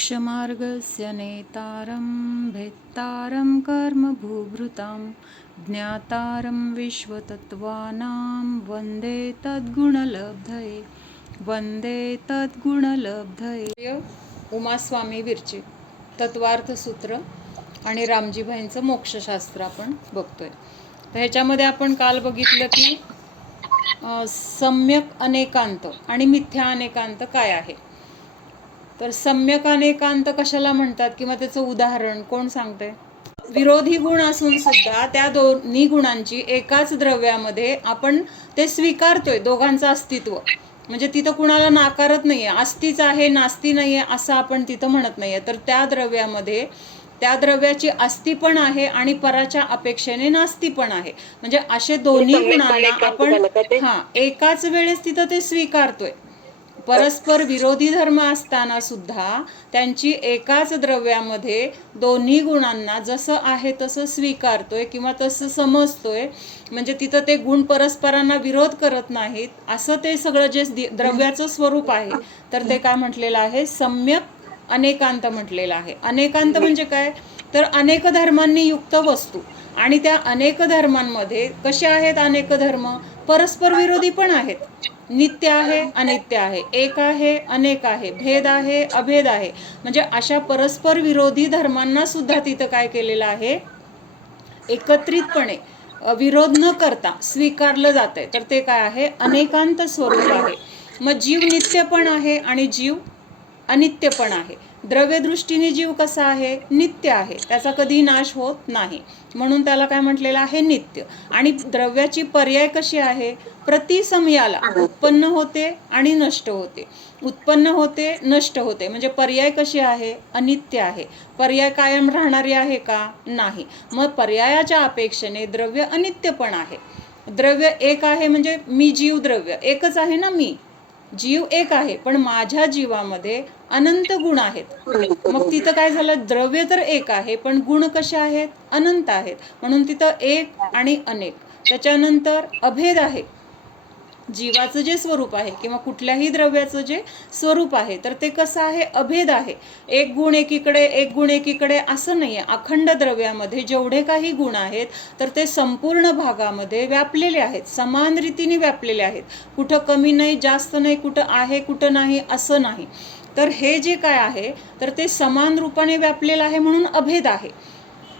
मोक्षमार्गस्य नेतारं भेत्तारं कर्मभूभृतां ज्ञातारं विश्वतत्त्वानां वन्दे तद्गुणलब्धये उमास्वामी विरचित तत्वार्थ सूत्र आणि रामजीभाईंचं मोक्षशास्त्र आपण बघतोय. तर ह्याच्यामध्ये आपण काल बघितलं की सम्यक अनेकांत आणि मिथ्या अनेकांत काय आहे. तर सम्यक अनेकांत कशाला म्हणतात किंवा त्याचं उदाहरण कोण सांगते. विरोधी गुण असून सुद्धा त्या दोन्ही गुणांची एकाच द्रव्यामध्ये आपण ते स्वीकारतोय, दोघांचं अस्तित्व. म्हणजे तिथं कुणाला नाकारत नाहीये, अस्तीच आहे नास्ती नाहीये असं आपण तिथं म्हणत नाहीये. तर त्या द्रव्यामध्ये त्या द्रव्याची अस्ती पण आहे आणि पराच्या अपेक्षेने नास्ती पण आहे. म्हणजे असे दोन्ही गुणांना आपण एकाच वेळेस तिथं ते स्वीकारतोय. परस्पर विरोधी धर्म असताना सुद्धा त्यांची एकाच द्रव्यामध्ये दोन्ही गुणांना जसं आहे तसं स्वीकारतोय किंवा तसं समजतोय. म्हणजे तिथं ते गुण परस्परांना विरोध करत नाहीत. असं ते सगळं जे द्रव्याचं स्वरूप आहे तर ते काय म्हटलेलं आहे, सम्यक अनेकांत म्हटलेलं आहे. अनेकांत म्हणजे काय, तर अनेक धर्मांनी युक्त वस्तू. आणि त्या अनेक धर्मांमध्ये कसे आहेत अनेक धर्म, परस्पर विरोधी पण आहेत. नित्य आहे अनित्य आहे, एक आहे अनेक आहे, भेद आहे अभेद आहे. म्हणजे अशा परस्पर विरोधी धर्मांना सुद्धा तिथं काय केलेलं आहे, एकत्रितपणे विरोध न करता स्वीकारलं जातंय. तर ते काय आहे, अनेकांत स्वरूप आहे. मग जीव नित्य पण आहे आणि जीव अनित्य पण आहे. द्रव्यदृष्टीने जीव कसा आहे, नित्य आहे, त्याचा कधी नाश होत नाही, म्हणून त्याला काय म्हटलेलं आहे, नित्य. आणि द्रव्याची पर्याय कशी आहे, प्रतिसमयाला उत्पन्न होते आणि नष्ट होते, उत्पन्न होते नष्ट होते. म्हणजे पर्याय कशी आहे, अनित्य आहे. पर्याय कायम राहणारी आहे का, नाही. मग पर्यायाच्या अपेक्षेने द्रव्य अनित्य पण आहे. द्रव्य एक आहे म्हणजे मी जीव, द्रव्य एकच आहे ना, मी जीव एक आहे, पण माझ्या जीवामध्ये अनंत गुण आहेत. मग तिथं काय झालं, द्रव्य तर एक आहे पण गुण कसे आहेत, अनंत आहेत, म्हणून तिथं एक आणि अनेक. त्याच्यानंतर अभेद आहे. जीवाचं जे स्वरूप आहे किंवा कुठल्याही द्रव्याचं जे स्वरूप आहे तर ते कसं आहे, अभेद आहे. एक गुण एकीकडे एक गुण एकीकडे असं नाही आहे. अखंड द्रव्यामध्ये जेवढे काही गुण आहेत तर ते संपूर्ण भागामध्ये व्यापलेले आहेत, समान रीतीने व्यापलेले आहेत. कुठं कमी नाही जास्त नाही, कुठं आहे कुठं नाही असं नाही. तर हे जे काय आहे तर ते समान रूपाने व्यापलेलं आहे म्हणून अभेद आहे.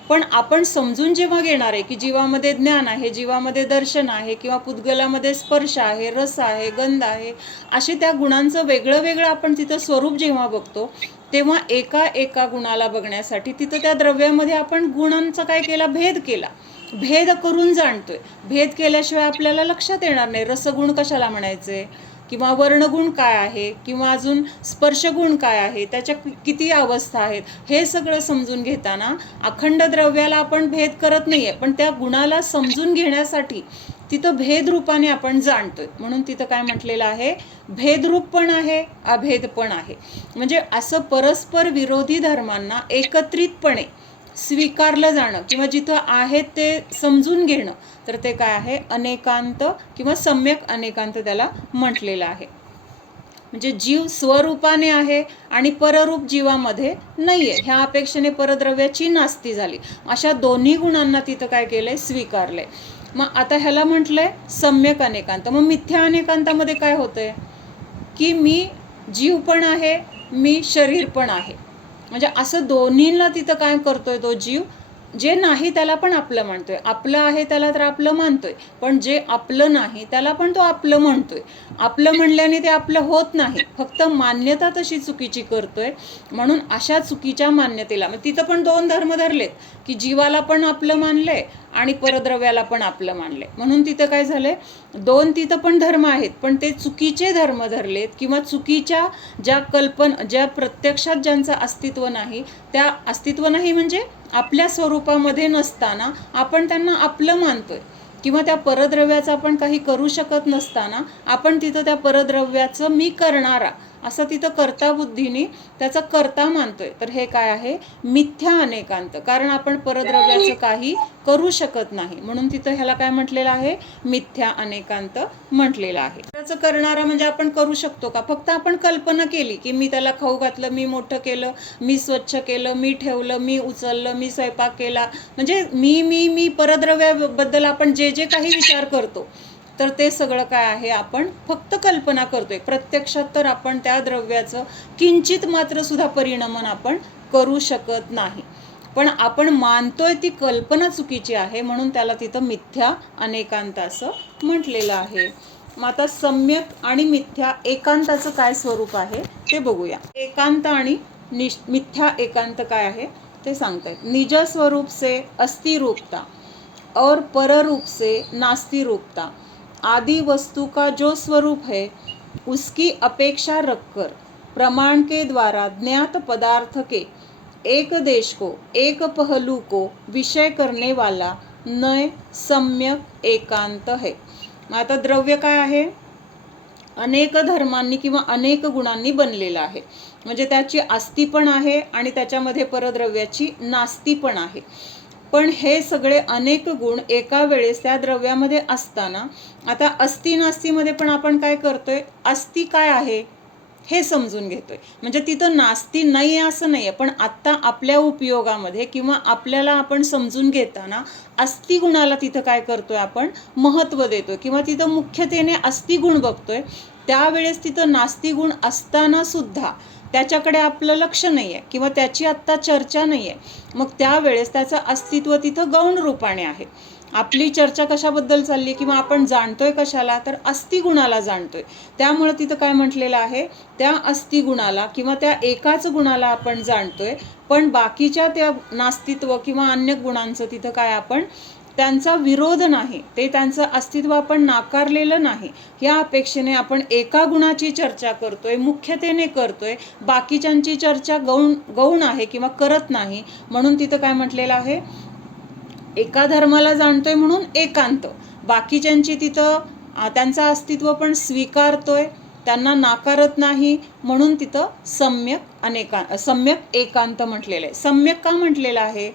पण आपण समजून जेव्हा घेणार आहे की जीवामध्ये ज्ञान आहे, जीवामध्ये दर्शन आहे किंवा पुद्गलामध्ये स्पर्श आहे, रस आहे, गंध आहे, असे त्या गुणांचं वेगळं वेगळं आपण तिथं स्वरूप जेव्हा बघतो तेव्हा एका एका गुणाला बघण्यासाठी तिथं त्या द्रव्यामध्ये आपण गुणांचा काय केला, भेद केला. भेद करून जाणतोय. भेद केल्याशिवाय आपल्याला लक्षात येणार नाही रसगुण कशाला म्हणायचे किंवा वर्णगुण काय आहे किंवा अजून स्पर्शगुण काय आहे, त्याच्या किती अवस्था आहेत, हे सगळं समजून घेताना अखंड द्रव्याला आपण भेद करत नाहीये, पण त्या गुणाला समजून घेण्यासाठी तिथं भेद रूपाने आपण जाणतोय. म्हणून तिथं काय म्हटलेलं आहे, भेदरूप पण आहे अभेद पण आहे. म्हणजे असं परस्पर विरोधी धर्मांना एकत्रितपणे स्वीकारलं जाणं किंवा जिथं आहे ते समजून घेणं तर ते काय आहे, अनेकांत किंवा सम्यक अनेकांत त्याला म्हटलेलं आहे. म्हणजे जीव स्वरूपाने आहे आणि पररूप जीवामध्ये नाहीये, ह्या अपेक्षेने परद्रव्याची नास्ती झाली. अशा दोन्ही गुणांना तिथं काय केलंय, स्वीकारलंय. मग आता ह्याला म्हटलंय सम्यक अनेकांत. मग मिथ्या अनेकांतामध्ये काय होतंय की मी जीव पण आहे, मी शरीर पण आहे. म्हणजे असं दोन्हीला तिथं काय करतोय, तो जीव जे नाही त्याला पण आपलं म्हणतोय, आपलं आहे त्याला तर आपलं मानतोय, पण जे आपलं नाही त्याला पण तो आपलं म्हणतोय. आपलं म्हणल्याने ते आपलं होत नाही, फक्त मान्यता तशी चुकीची करतोय. म्हणून अशा चुकीच्या मान्यतेला मग तिथं पण दोन धर्म धरलेत की जीवाला पण आपलं मानलंय आणि परद्रव्याला पण आपलं मानलंय. म्हणून तिथं काय झालंय, दोन तिथं पण धर्म आहेत पण ते चुकीचे धर्म धरलेत किंवा चुकीच्या ज्या प्रत्यक्षात ज्यांचं अस्तित्व नाही, त्या अस्तित्व नाही म्हणजे आपल्या स्वरूपामध्ये नसताना आपण त्यांना आपलं मानतोय किंवा त्या परद्रव्याचं आपण काही करू शकत नसताना आपण तिथं त्या परद्रव्याचं मी करणारा असं तिथं कर्ता बुद्धीने त्याचा कर्ता मानतोय. तर हे काय आहे? मिथ्या अनेकांत. कारण आपण परद्रव्याचं काही करू शकत नाही, म्हणून तिथं ह्याला काय म्हटलेलं आहे? मिथ्या अनेकांत म्हटलेलं आहे. त्याचं करणारा म्हणजे आपण करू शकतो का? फक्त आपण कल्पना केली की मी त्याला खाऊ घातलं, मी मोठं केलं, मी स्वच्छ केलं, मी ठेवलं, मी उचललं, मी स्वयंपाक केला, म्हणजे मी परद्रव्याबद्दल आपण जे जे काही विचार करतो तर ते सगळं काय आहे? आपण फक्त कल्पना करतोय. प्रत्यक्षात तर आपण त्या द्रव्याचं किंचित मात्र सुद्धा परिणमन आपण करू शकत नाही. पण आपण मानतोय ती कल्पना चुकीची आहे, म्हणून त्याला तिथं मिथ्या अनेकांत असं म्हटलेलं आहे. मग आता सम्यक आणि मिथ्या एकांताचं काय स्वरूप आहे ते बघूया. एकांत आणि मिथ्या एकांत काय आहे ते सांगतायत. निज स्वरूप से अस्थि रूपता और पर रूप से नास्ति रूपता आदि वस्तु का जो स्वरूप है उसकी अपेक्षा रखकर प्रमाण के द्वारा ज्ञात पदार्थ के एक देश को, एक पहलू को विषय करने वाला नय सम्यक एकांत है. आता द्रव्य काय आहे? अनेक धर्मांनी किंवा अनेक गुणांनी बनलेलं आहे. म्हणजे त्याची आस्ती पण आहे आणि त्याच्यामध्ये परद्रव्याची नास्ती पण आहे. पण हे सगळे अनेक गुण एका वेळेस त्या द्रव्यामध्ये असताना आता अस्ति नास्तीमध्ये पण आपण काय करतोय? अस्ति काय आहे हे समजून घेतोय. म्हणजे तिथं नास्ती नाही असं नाही आहे, पण आत्ता आपल्या उपयोगामध्ये किंवा आपल्याला आपण समजून घेताना अस्ति गुणाला तिथं काय करतोय? आपण महत्त्व देतोय किंवा तिथं मुख्यतेने अस्ति गुण बघतोय. त्यावेळेस तिथं नास्ती गुण असताना सुद्धा त्याच्याकडे आपलं लक्ष नाही आहे किंवा त्याची आत्ता चर्चा नाही आहे. मग त्यावेळेस त्याचं अस्तित्व तिथं गौण रूपाने आहे. आपली चर्चा कशाबद्दल चालली किंवा आपण जाणतोय कशाला? तर अस्ति गुणाला जाणतोय. त्यामुळे तिथं काय म्हटलेलं आहे? त्या अस्ति गुणाला किंवा त्या एकाच गुणाला आपण जाणतोय, पण बाकीच्या त्या नास्तित्व किंवा अन्य गुणांचं तिथं काय आपण त्यांचा विरोध नाही, ते त्यांचं अस्तित्व आपण नाकारलेलं नाही. या अपेक्षेने आपण एका गुणाची चर्चा करतोय, मुख्यतेने करतोय, बाकीच्यांची चर्चा गौण आहे किंवा करत नाही. म्हणून तिथं काय म्हटलेलं आहे? एका धर्माला जाणतोय म्हणून एकांत, बाकीच्यांची तिथं त्यांचं अस्तित्व पण स्वीकारतोय, त्यांना नाकारत नाही, म्हणून तिथं सम्यक एकांत म्हटलेलं आहे. सम्यक का म्हटलेलं आहे?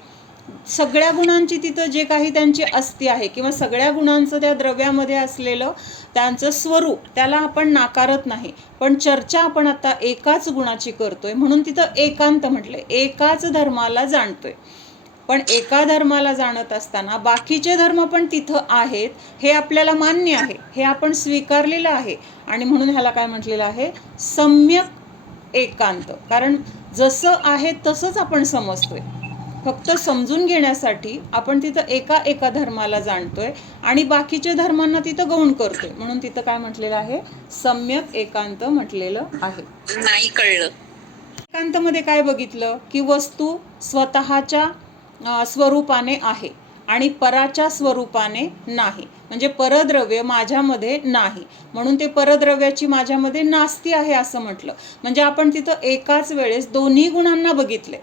सगळ्या गुणांची तिथं जे काही त्यांची अस्ति आहे किंवा सगळ्या गुणांचं त्या द्रव्यामध्ये असलेलं त्यांचं स्वरूप त्याला आपण नाकारत नाही, पण चर्चा आपण आता एकाच गुणाची करतोय, म्हणून तिथं एकांत म्हटलंय. एकाच धर्माला जाणतोय, पण एका धर्माला जाणत असताना बाकीचे धर्म पण तिथं आहेत हे आपल्याला मान्य आहे, हे आपण स्वीकारलेलं आहे, आणि म्हणून ह्याला काय म्हटलेलं आहे? सम्यक एकांत. कारण जसं आहे तसंच आपण समजतोय, फक्त समजून घेण्यासाठी आपण तिथं एका धर्माला जाणतोय आणि बाकीच्या धर्मांना तिथं गौण करतोय, म्हणून तिथं काय म्हटलेलं आहे? सम्यक एकांत म्हटलेलं आहे. नाही कळलं. एकांतमध्ये काय बघितलं की वस्तू स्वतःच्या स्वरूपाने आहे आणि पराच्या स्वरूपाने नाही. म्हणजे परद्रव्य माझ्यामध्ये नाही, म्हणून ते परद्रव्याची माझ्यामध्ये नास्ती आहे असं म्हटलं. म्हणजे आपण तिथं एकाच वेळेस दोन्ही गुणांना बघितले.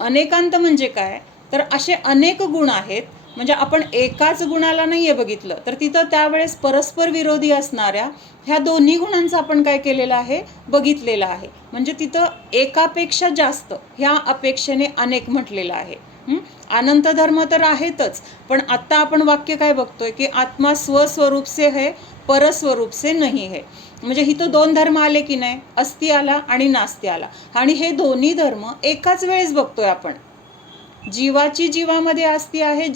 अनेकांत म्हणजे काय? तर असे अनेक गुण आहेत, म्हणजे आपण एकाच गुणाला नाही आहे बघितलं, तर तिथं त्यावेळेस परस्पर विरोधी असणाऱ्या ह्या दोन्ही गुणांचं आपण काय केलेलं आहे? बघितलेलं आहे. म्हणजे तिथं एकापेक्षा जास्त ह्या अपेक्षेने अनेक म्हटलेलं आहे. अनंत धर्म तर आहेतच, पण आत्ता आपण वाक्य काय बघतोय की आत्मा स्वस्वरूप से है, परस्वरूप से नहीं है. म्हणजे इथं दोन धर्म आले की नाही? अस्ति आला आणि नास्ति आला, आणि हे दोन्ही धर्म एकाच वेळेस बघतोय आपण. जीवाची जीवामध्ये अस्ति आहे,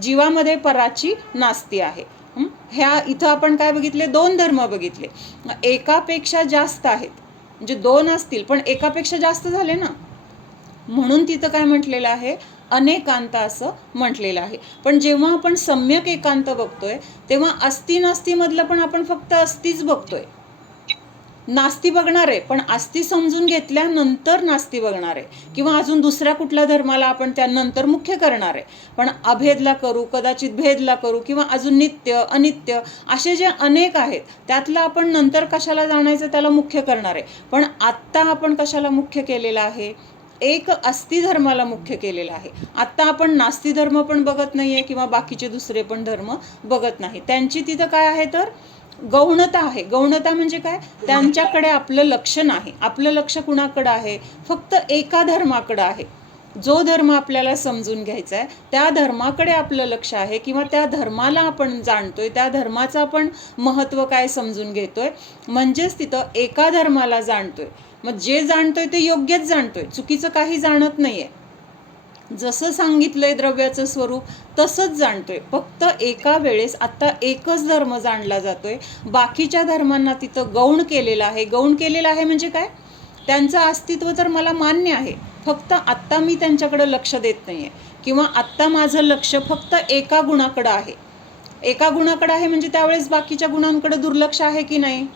जीवामध्ये पराची नास्ति आहे. ह्या इथं आपण काय बघितले? दोन धर्म बघितले. एकापेक्षा जास्त आहेत, म्हणजे दोन असतील पण एकापेक्षा जास्त झाले ना, म्हणून तिथं काय म्हटलेलं आहे? अनेकांत असं म्हटलेलं आहे. पण जेव्हा आपण सम्यक एकांत बघतोय तेव्हा अस्ति नास्ती मधलं पण आपण फक्त अस्तिच बघतोय. नास्ती बघणार आहे, पण अस्ति समजून घेतल्यानंतर नास्ती बघणार आहे, किंवा अजून दुसऱ्या कुठल्या धर्माला आपण त्यानंतर मुख्य करणार आहे. पण अभेदला करू, कदाचित भेदला करू, किंवा अजून नित्य अनित्य असे जे अनेक आहेत त्यातलं आपण नंतर कशाला जाणायचं त्याला मुख्य करणार आहे. पण आत्ता आपण कशाला मुख्य केलेलं आहे? एक अस्ति धर्माला मुख्य केलेलं आहे. आत्ता आपण नास्ति धर्म पण बघत नाही आहे किंवा बाकीचे दुसरे पण धर्म बघत नाही. त्यांची तिथं काय आहे? तर गौणता आहे. गौणता म्हणजे काय? त्यांच्याकडे आपलं लक्ष नाही. आपलं लक्ष कुणाकडं आहे? फक्त एका धर्माकडं आहे. जो धर्म आपल्याला समजून घ्यायचा आहे त्या धर्माकडे आपलं लक्ष आहे, किंवा त्या धर्माला आपण जाणतोय, त्या धर्माचं आपण महत्त्व काय समजून घेतोय, म्हणजेच तिथं एका धर्माला जाणतोय. मग जे जाणतोय ते योग्यच जाणतोय, चुकीचं काही जाणत नाहीये. जसं सांगितलंय द्रव्याचं स्वरूप तसंच जाणतोय. फक्त एका वेळेस आत्ता एकच धर्म जाणला जातोय. बाकीच्या धर्मांना तिथं गौण केलेलं आहे. गौण केलेलं आहे म्हणजे काय? त्यांचं अस्तित्व तर मला मान्य आहे, फक्त आत्ता मी त्यांच्याकडे लक्ष देत नाहीये, किंवा आत्ता माझं लक्ष फक्त एका गुणाकडं आहे. एका गुणाकडं आहे म्हणजे त्यावेळेस बाकीच्या गुणांकडे दुर्लक्ष आहे की नाही?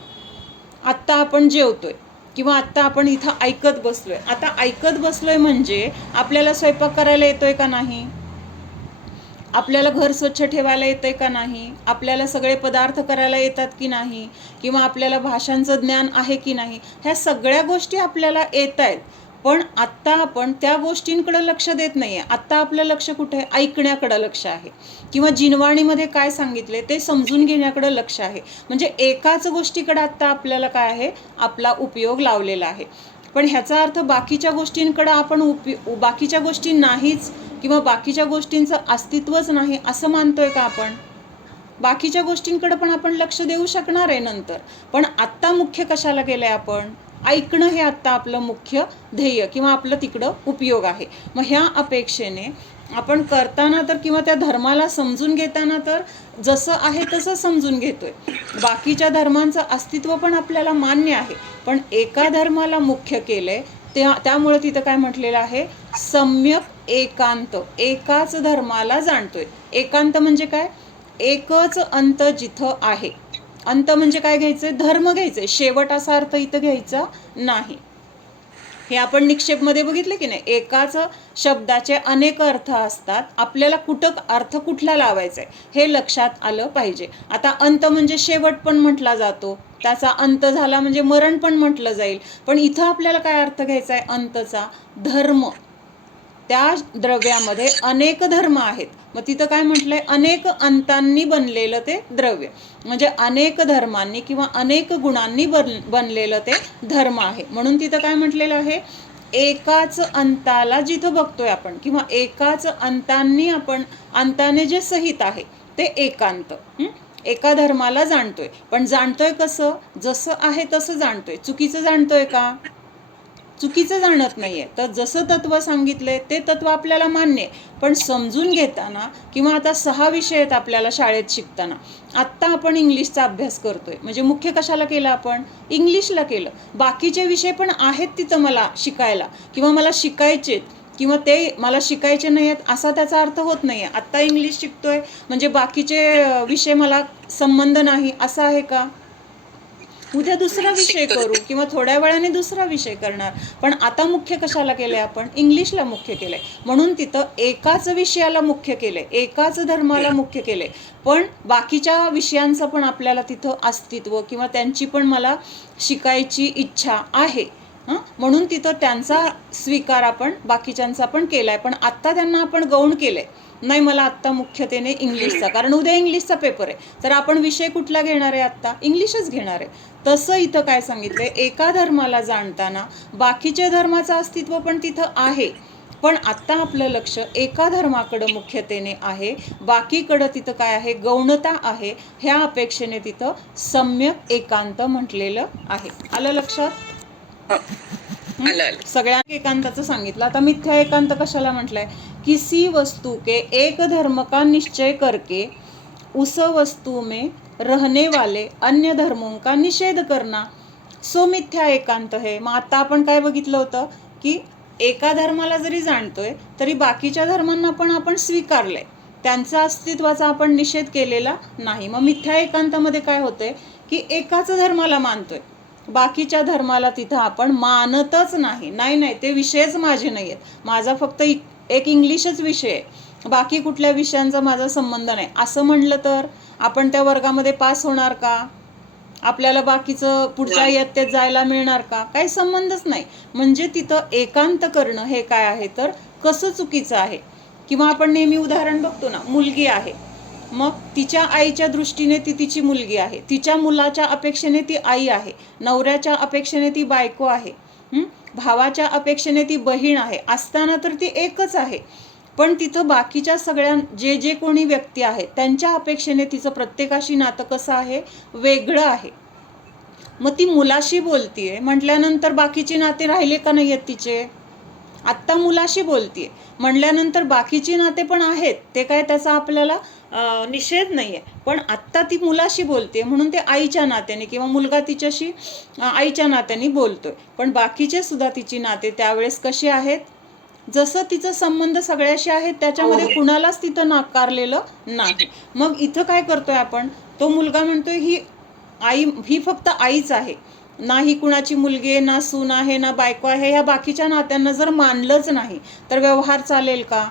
आत्ता आपण जेवतोय किंवा आत्ता आपण इथं ऐकत बसलोय. आता ऐकत बसलोय म्हणजे आपल्याला स्वयंपाक करायला येतोय का नाही? आपल्याला घर स्वच्छ ठेवायला येतंय का नाही? आपल्याला सगळे पदार्थ करायला येतात की नाही? किंवा आपल्याला भाषांचं ज्ञान आहे की नाही? ह्या सगळ्या गोष्टी आपल्याला येत आहेत, पण आत्ता आपण त्या गोष्टींकडे लक्ष देत नाहीये. आत्ता आपलं लक्ष कुठे? ऐकण्याकडे लक्ष आहे, किंवा जिनवाणीमध्ये काय सांगितले ते समजून घेण्याकडे लक्ष आहे. म्हणजे एकाच गोष्टीकडे आत्ता आपल्याला काय आहे? आपला उपयोग लावलेला आहे. पण ह्याचा अर्थ बाकीच्या गोष्टींकडे आपण बाकीच्या गोष्टी नाहीच, किंवा बाकीच्या गोष्टींचं अस्तित्वच नाही असं मानतोय का आपण? बाकीच्या गोष्टींकडे पण आपण लक्ष देऊ शकणार आहे नंतर, पण आत्ता मुख्य कशाला केलंय आपण? ऐकणं हे आत्ता आपलं मुख्य ध्येय किंवा आपलं तिकडं उपयोग आहे. मग ह्या अपेक्षेने आपण करताना तर, किंवा त्या धर्माला समजून घेताना तर जसं आहे तसं समजून घेतोय. बाकीच्या धर्मांचं अस्तित्व पण आपल्याला मान्य आहे, पण एका धर्माला मुख्य केलंय. त्यामुळे तिथं काय म्हटलेलं आहे? सम्यक एकांत. एकाच धर्माला जाणतोय. एकांत म्हणजे काय? एकच अंत जिथं आहे. अंत म्हणजे काय घ्यायचंय? धर्म घ्यायचंय. शेवट असा अर्थ इथं घ्यायचा नाही. हे आपण निक्षेपमध्ये बघितलं की नाही? एकाच शब्दाचे अनेक अर्थ असतात. आपल्याला अर्थ कुठला लावायचा आहे हे लक्षात आलं पाहिजे. आता अंत म्हणजे शेवट पण म्हटला जातो, त्याचा अंत झाला म्हणजे मरण पण म्हटलं जाईल, पण इथं आपल्याला काय अर्थ घ्यायचा आहे? अंतचा धर्म. त्या द्रव्यामध्ये अनेक धर्म आहेत. मग तिथं काय म्हटलंय? अनेक अंतांनी बनलेलं ते द्रव्य, म्हणजे अनेक धर्मांनी किंवा अनेक गुणांनी बनलेलं ते धर्म आहे. म्हणून तिथं काय म्हटलेलं आहे? एकाच अंताला जिथं बघतोय आपण, किंवा एकाच अंताने जे सहित आहे ते एकांत. एका धर्माला जाणतोय, पण जाणतोय कसं? जसं आहे तसं जाणतोय. चुकीचं जाणतोय का? चुकीचं जाणत नाहीये. तर जसं तत्व सांगितलंय ते तत्व आपल्याला मान्य आहे, पण समजून घेताना, किंवा आता 6 विषय आहेत आपल्याला शाळेत शिकताना. आत्ता आपण इंग्लिशचा अभ्यास करतोय, म्हणजे मुख्य कशाला केलं आपण? इंग्लिशला केलं. बाकीचे विषय पण आहेत तिथं मला शिकायला, किंवा मला शिकायचेत, किंवा ते मला शिकायचे नाही आहेत असा त्याचा अर्थ होत नाही आहे. आत्ता इंग्लिश शिकतोय म्हणजे बाकीचे विषय मला संबंध नाही असं आहे का? उद्या दुसरा विषय करू, किंवा थोड्या वेळाने दुसरा विषय करणार, पण आता मुख्य कशाला केलंय आपण? इंग्लिशला मुख्य केलंय. म्हणून तिथं एकाच विषयाला मुख्य केलंय, एकाच धर्माला मुख्य केलंय, पण बाकीच्या विषयांचं पण आपल्याला तिथं अस्तित्व, किंवा त्यांची पण मला शिकायची इच्छा आहे. म्हणून तिथं त्यांचा स्वीकार आपण बाकीच्यांचा पण केलाय, पण आत्ता त्यांना आपण गौण केलंय. नाही, मला आत्ता मुख्यतेने इंग्लिशचा, कारण उद्या इंग्लिशचा पेपर आहे, तर आपण विषय कुठला घेणार आहे? आत्ता इंग्लिशच घेणार आहे. तसं इथं काय सांगितलंय? एका धर्माला जाणताना बाकीच्या धर्माचं अस्तित्व पण तिथं आहे, पण आत्ता आपलं लक्ष एका धर्माकडं मुख्यतेने आहे. बाकीकडं तिथं काय आहे? गौणता आहे. ह्या अपेक्षेने तिथं सम्यक एकांत म्हटलेलं आहे. आलं लक्षात? सगळ्या एकांताचं सांगितलं. आता मिथ्या एकांत कशाला म्हटलंय? किसी वस्तु के एक धर्म का निश्चय करके उस वस्तु में रहने वाले अन्य धर्मों का निषेध करना, सो मिथ्या एकांत है. मग आता आपण काय बघितलं होतं की एका धर्माला जरी जाणतोय तरी बाकीच्या धर्मांना पण आपण स्वीकारलंय, त्यांच्या अस्तित्वाचा आपण निषेध केलेला नाही. मग मिथ्या एकांतामध्ये काय होतंय की एकाच धर्माला मानतोय, बाकीच्या धर्माला तिथं आपण मानतच नाही. नाही, ते विषयच माझे नाही आहेत, माझा फक्त एक इंग्लिशच विषय आहे, बाकी कुठल्या विषयांचा माझा संबंध नाही असं म्हणलं तर आपण त्या वर्गामध्ये पास होणार का? आपल्याला बाकीचं पुढच्या इयत्तेत जायला मिळणार का? काही संबंधच नाही. म्हणजे तिथं एकांत करणं हे काय आहे तर कसं चुकीचं आहे. किंवा आपण नेहमी उदाहरण बघतो ना, मुलगी आहे, मग तिच्या आईच्या दृष्टीने ती तिची मुलगी आहे, तिच्या मुलाच्या अपेक्षेने ती आई आहे, नवऱ्याच्या अपेक्षेने ती बायको आहे, भावाच्या अपेक्षेने ती बहीण आहे, असताना तर ती एकच आहे. पण तिथं बाकीच्या सगळ्या जे कोणी व्यक्ती आहेत त्यांच्या अपेक्षेने तिचं प्रत्येकाशी नातं कसं आहे, वेगळं आहे. मग ती मुलाशी बोलतीये म्हटल्यानंतर बाकीची नाते राहिले का नाही आहेत तिचे? आत्ता मुलाशी बोलतीये म्हणल्यानंतर बाकीची नाते पण आहेत, ते काय त्याचा आपल्याला निषेध नाही आहे. पण आत्ता ती मुलाशी बोलते म्हणून ते आईच्या नात्याने किंवा मुलगा तिच्याशी आईच्या नात्याने बोलतोय. पण बाकीचे सुद्धा तिची नाते त्यावेळेस कशी आहेत, जसं तिचं संबंध सगळ्याशी आहेत त्याच्यामध्ये कुणालाच तिथं नाकारलेलं नाही. मग इथं काय करतोय आपण, तो मुलगा म्हणतोय ही फक्त आईच आहे, नाही कुणाची मुलगी आहे, ना सून आहे, ना बायको आहे. ह्या बाकीच्या नात्यांना जर मानलंच नाही तर व्यवहार चालेल का?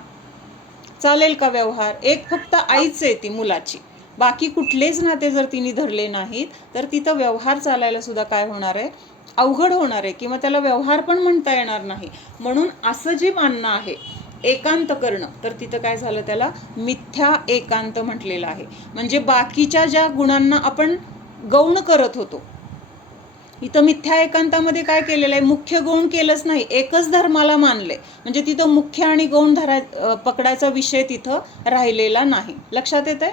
चालेल का व्यवहार? एक फक्त आईच आहे ती मुलाची, बाकी कुठलेच नाते जर तिने धरले नाहीत तर तिथं व्यवहार चालायला सुद्धा काय होणार आहे, अवघड होणार आहे, किंवा त्याला व्यवहार पण म्हणता येणार नाही. म्हणून असं जे मानणं आहे एकांत करणं, तर तिथं काय झालं, त्याला मिथ्या एकांत म्हटलेलं आहे. म्हणजे बाकीच्या ज्या गुणांना आपण गौण करत होतो, इथं मिथ्या एकांतामध्ये काय केलेलं आहे, मुख्य गौण केलंच नाही, एकच धर्माला मानले. म्हणजे तिथं मुख्य आणि गौण पकडायचा विषय तिथं राहिलेला नाही. लक्षात येत आहे?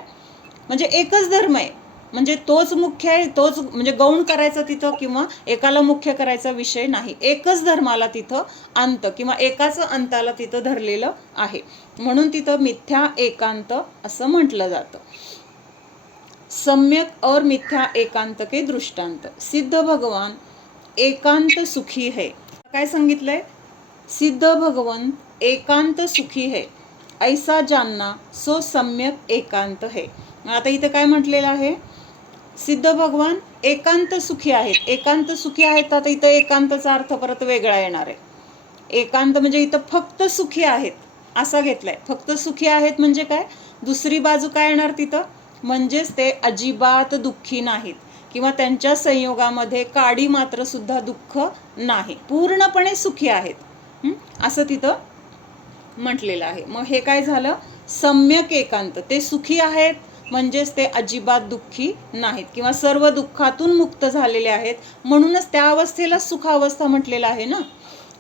म्हणजे एकच धर्म आहे, म्हणजे तोच मुख्य आहे, तोच म्हणजे गौण करायचा तिथं किंवा एकाला मुख्य करायचा विषय नाही. एकच धर्माला तिथं अंत किंवा एकाच अंताला तिथं धरलेलं आहे. म्हणून तिथं मिथ्या एकांत असं म्हटलं जातं. सम्यक और मिथ्या एकांत के दृष्टांत. सिद्ध भगवान एकांत सुखी है. काय सांगितलंय? सिद्ध भगवान एकांत सुखी है, ऐसा जानना सो सम्यक एकांत है. आता इथं काय म्हटलेलं आहे, सिद्ध भगवान एकांत सुखी आहेत. एकांत सुखी आहेत, आता इथं एकांतचा अर्थ परत वेगळा येणार आहे. एकांत म्हणजे इथं फक्त सुखी आहेत असा घेतलाय. फक्त सुखी आहेत म्हणजे काय, दुसरी बाजू काय येणार तिथं, म्हणजेच ते अजिबात दुःखी नाहीत किंवा त्यांच्या संयोगामध्ये काडी मात्र सुद्धा दुःख नाही, पूर्णपणे सुखी आहेत असं तिथं म्हटलेलं आहे. मग हे काय झालं, सम्यक एकांत. ते सुखी आहेत म्हणजेच ते अजिबात दुःखी नाहीत किंवा सर्व दुःखातून मुक्त झालेले आहेत. म्हणूनच त्या अवस्थेला सुखावस्था म्हटलेलं आहे ना,